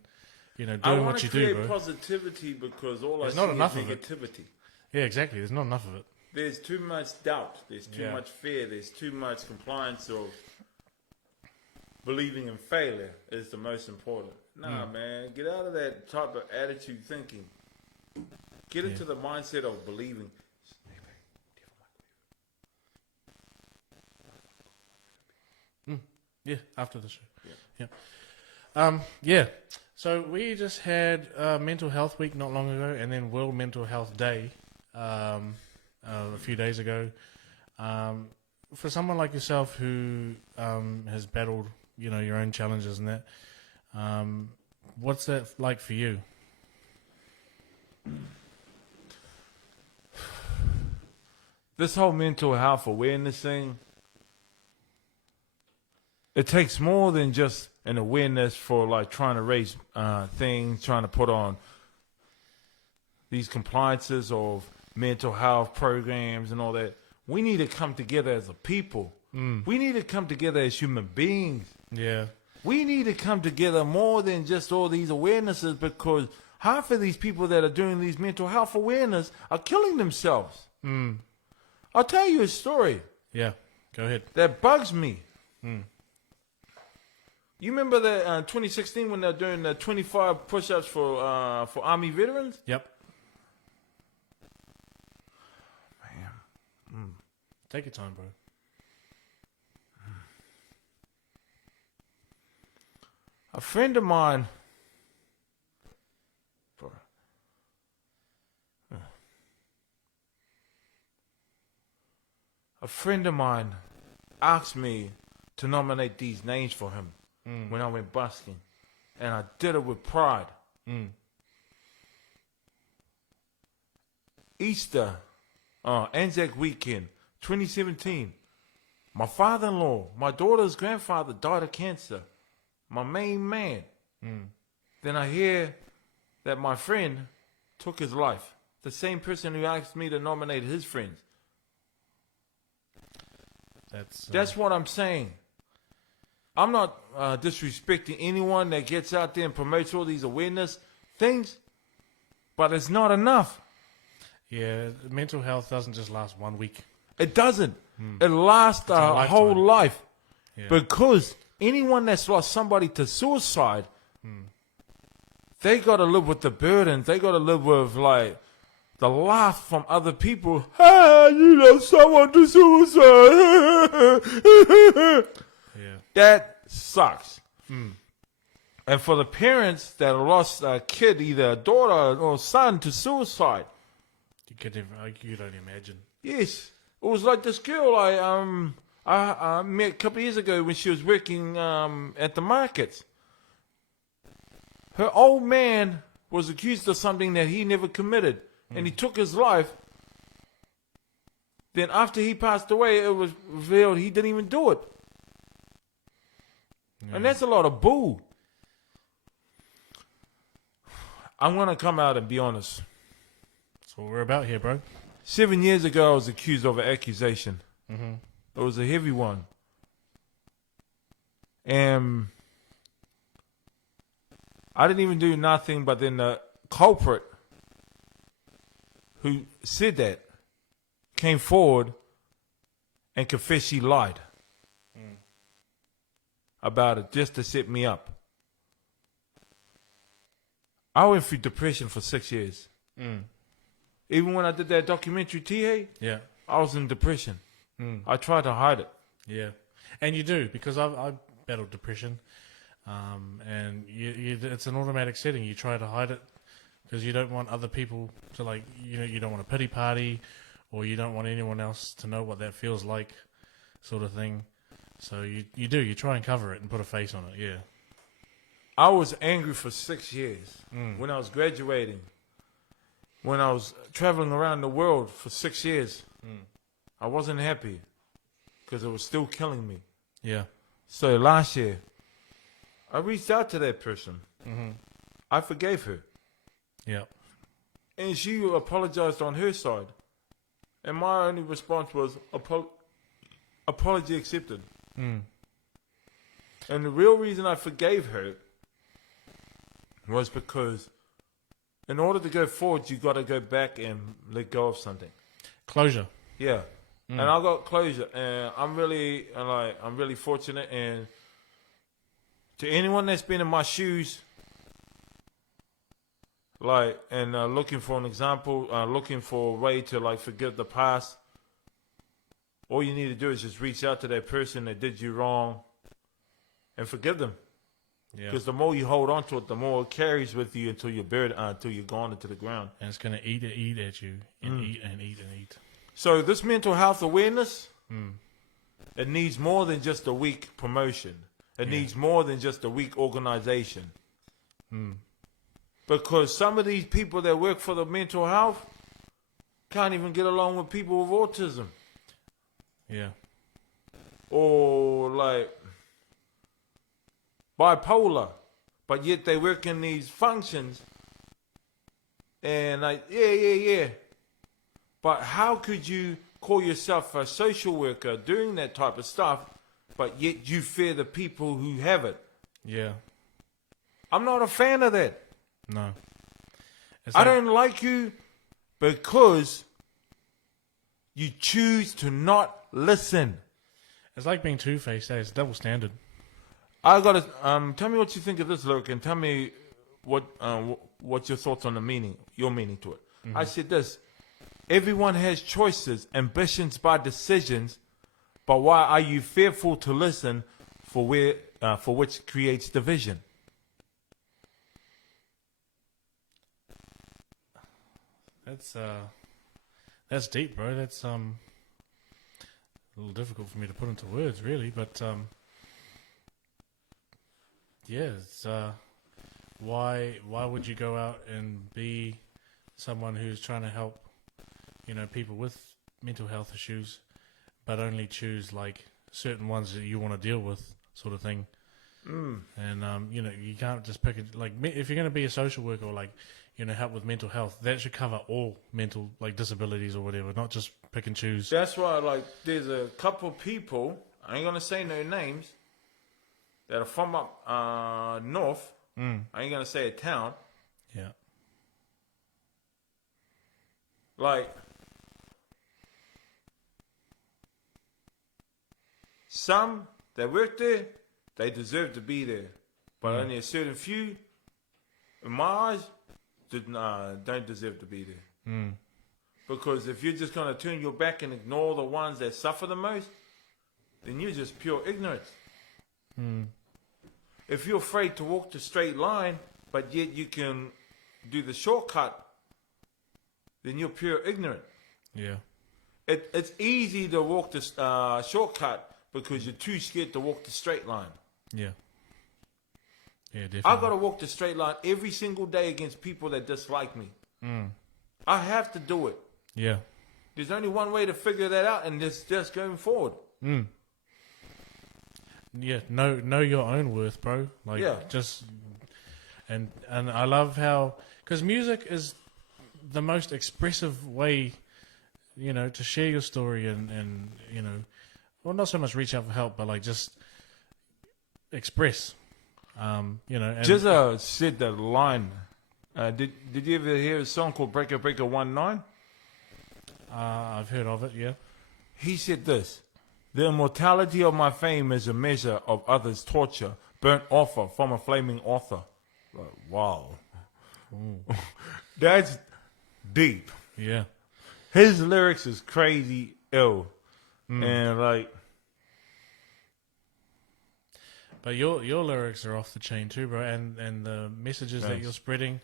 doing what you do, bro. I want to create positivity because all There's I not see enough is of it. negativity. Yeah, exactly. There's not enough of it. There's too much doubt. There's too much fear. There's too much compliance of believing in failure is the most important. Nah, man. Get out of that type of attitude thinking. Get into the mindset of believing. Yeah, after the show. Yeah. So we just had Mental Health Week not long ago, and then World Mental Health Day a few days ago. For someone like yourself who has battled, your own challenges and that, what's that like for you? This whole mental health awareness thing, it takes more than just an awareness for like trying to raise things, trying to put on these compliances of mental health programs and all that. We need to come together as a people. We need to come together as human beings. Yeah. We need to come together more than just all these awarenesses, because half of these people that are doing these mental health awareness are killing themselves. I'll tell you a story. Yeah, go ahead. That bugs me. You remember the 2016 when they're doing the 25 push-ups for Army veterans? Yep. Man. Take your time, bro. A friend of mine... A friend of mine asked me to nominate these names for him when I went busking. And I did it with pride. Easter, Anzac weekend, 2017. My father-in-law, my daughter's grandfather died of cancer. My main man. Then I hear that my friend took his life. The same person who asked me to nominate his friends. That's what I'm saying. I'm not disrespecting anyone that gets out there and promotes all these awareness things, but it's not enough. Yeah, mental health doesn't just last 1 week. It doesn't. It lasts a whole life. Yeah. Because anyone that's lost somebody to suicide, they got to live with the burdens. They got to live with, like, the laugh from other people. Ah, you lost someone to suicide. Yeah. That sucks. And for the parents that lost a kid, either a daughter or son, to suicide, You don't imagine. yes, it was like this girl I met a couple of years ago when she was working at the markets. Her old man was accused of something that he never committed, and he took his life. Then after he passed away, it was revealed he didn't even do it. And that's a lot of bull. I'm going to come out and be honest. That's what we're about here, bro. 7 years ago, I was accused of an accusation. It was a heavy one. And I didn't even do nothing, but then the culprit who said that came forward and confessed she lied about it just to set me up. I went through depression for 6 years. Even when I did that documentary, Tihei, Yeah. I was in depression. I tried to hide it. Yeah. And you do, because I've battled depression. And it's an automatic setting. You try to hide it because you don't want other people to, like, you don't want a pity party, or you don't want anyone else to know what that feels like, sort of thing. So you try and cover it and put a face on it, yeah. I was angry for 6 years when I was graduating, when I was traveling around the world for 6 years. I wasn't happy because it was still killing me. Yeah. So last year, I reached out to that person. I forgave her. Yeah. And she apologized on her side. And my only response was, apology accepted. And the real reason I forgave her was because in order to go forward, you got to go back and let go of something. Closure. Yeah. And I got closure, and I'm really fortunate. And to anyone that's been in my shoes, looking for an example, looking for a way to, like, forgive the past, all you need to do is just reach out to that person that did you wrong and forgive them. Yeah. Because the more you hold on to it, the more it carries with you until you're buried, until you're gone into the ground. And it's going to eat at you, and eat and eat and eat. So this mental health awareness, it needs more than just a weak promotion. It needs more than just a weak organization. Because some of these people that work for the mental health can't even get along with people with autism. Yeah. Or like bipolar, but yet they work in these functions and like, yeah. But how could you call yourself a social worker doing that type of stuff, but yet you fear the people who have it? Yeah. I'm not a fan of that. No. I don't like you because you choose to not listen. It's like being two-faced. It's double standard. I gotta tell me what you think of this lyric, and tell me what's your thoughts on the meaning, your meaning to it. I said this: everyone has choices, ambitions by decisions, but why are you fearful to listen for which creates division? That's deep, bro. That's a little difficult for me to put into words, really. But yeah, it's why would you go out and be someone who's trying to help, people with mental health issues, but only choose like certain ones that you want to deal with, sort of thing. And you can't just pick it. Like, if you're going to be a social worker or like help with mental health, that should cover all mental disabilities or whatever, not just pick and choose. That's why, there's a couple people, I ain't gonna say no names, that are from up north. I ain't gonna say a town. Yeah. Like some that work there, they deserve to be there, but only a certain few, in my eyes, don't deserve to be there. Because if you're just gonna turn your back and ignore the ones that suffer the most, then you're just pure ignorance. If you're afraid to walk the straight line, but yet you can do the shortcut, then you're pure ignorant. Yeah. It's easy to walk the shortcut because you're too scared to walk the straight line. Yeah. Yeah, definitely. I got to walk the straight line every single day against people that dislike me. I have to do it. Yeah. There's only one way to figure that out, and it's just going forward. Yeah, know your own worth, bro. Like, just and I love how, because music is the most expressive way, to share your story and well, not so much reach out for help, but like just express, And, Jizza said that line. Did you ever hear a song called Breaker Breaker 19? I've heard of it. Yeah. He said this: the immortality of my fame is a measure of others' torture, burnt offer from a flaming author. Like, wow. That's deep. Yeah. His lyrics is crazy ill. And like, but your lyrics are off the chain too, bro, and the messages that you're spreading,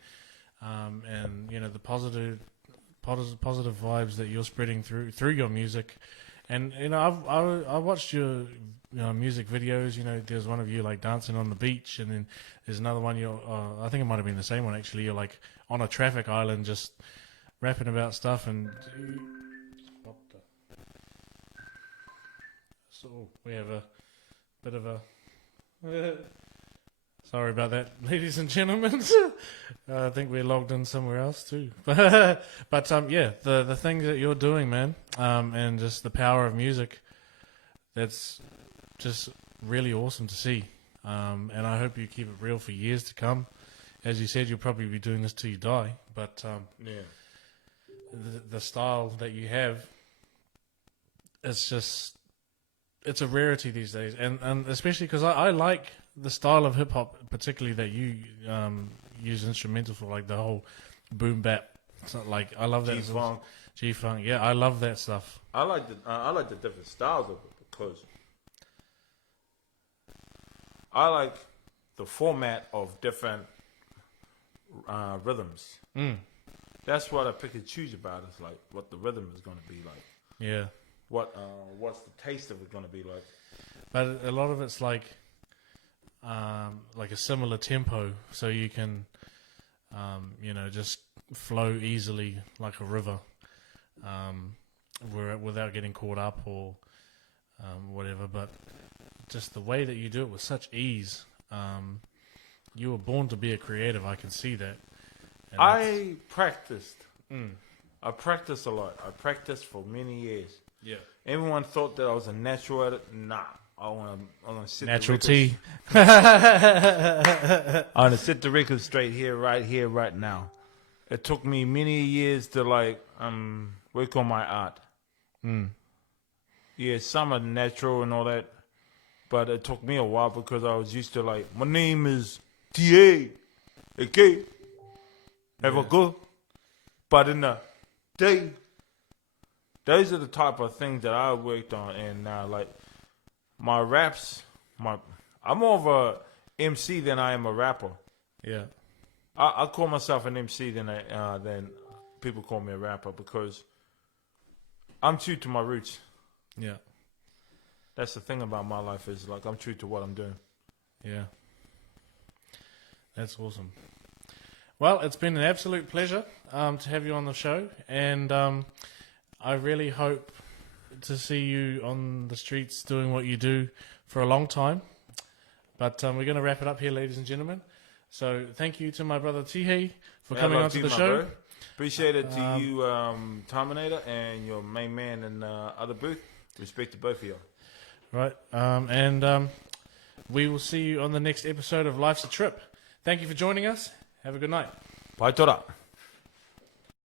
and the positive vibes that you're spreading through your music. And I watched your music videos. There's one of you like dancing on the beach, and then there's another one. I think it might have been the same one actually. You're like on a traffic island, just rapping about stuff. And so we have a bit of a. Sorry about that, ladies and gentlemen. I think we're logged in somewhere else too. But the things that you're doing, man, and just the power of music, that's just really awesome to see. And I hope you keep it real for years to come. As you said, you'll probably be doing this till you die. But the style that you have, it's a rarity these days, and especially because I like the style of hip hop, particularly that you use instrumental for, like the whole boom bap. So, like, I love that G-funk. Yeah, I love that stuff. I like the different styles of it because I like the format of different rhythms. That's what I pick and choose about. It's like what the rhythm is going to be like. Yeah. What's the taste of it going to be like? But a lot of it's like a similar tempo, so you can, just flow easily like a river, without getting caught up or whatever. But just the way that you do it with such ease, you were born to be a creative. I can see that. And I practiced. I practiced a lot. I practiced for many years. Yeah. Everyone thought that I was a natural at it. Nah. I want to sit natural the T. I want to sit the record straight here, right now. It took me many years to work on my art. Yeah, some are natural and all that, but it took me a while because I was used to my name is Tihei. Okay, have a go. But in the day, those are the type of things that I worked on, and my raps, I'm more of a MC than I am a rapper. Yeah, I call myself an MC than people call me a rapper because I'm true to my roots. Yeah, that's the thing about my life is I'm true to what I'm doing. Yeah, that's awesome. Well, it's been an absolute pleasure to have you on the show, and I really hope to see you on the streets doing what you do for a long time. But we're going to wrap it up here, ladies and gentlemen. So thank you to my brother Tihei for coming on to the show. Bro. Appreciate it to you, Tyminator, and your main man in the other booth. Respect to both of you. Right, and We will see you on the next episode of Life's a Trip. Thank you for joining us. Have a good night. Pai tora.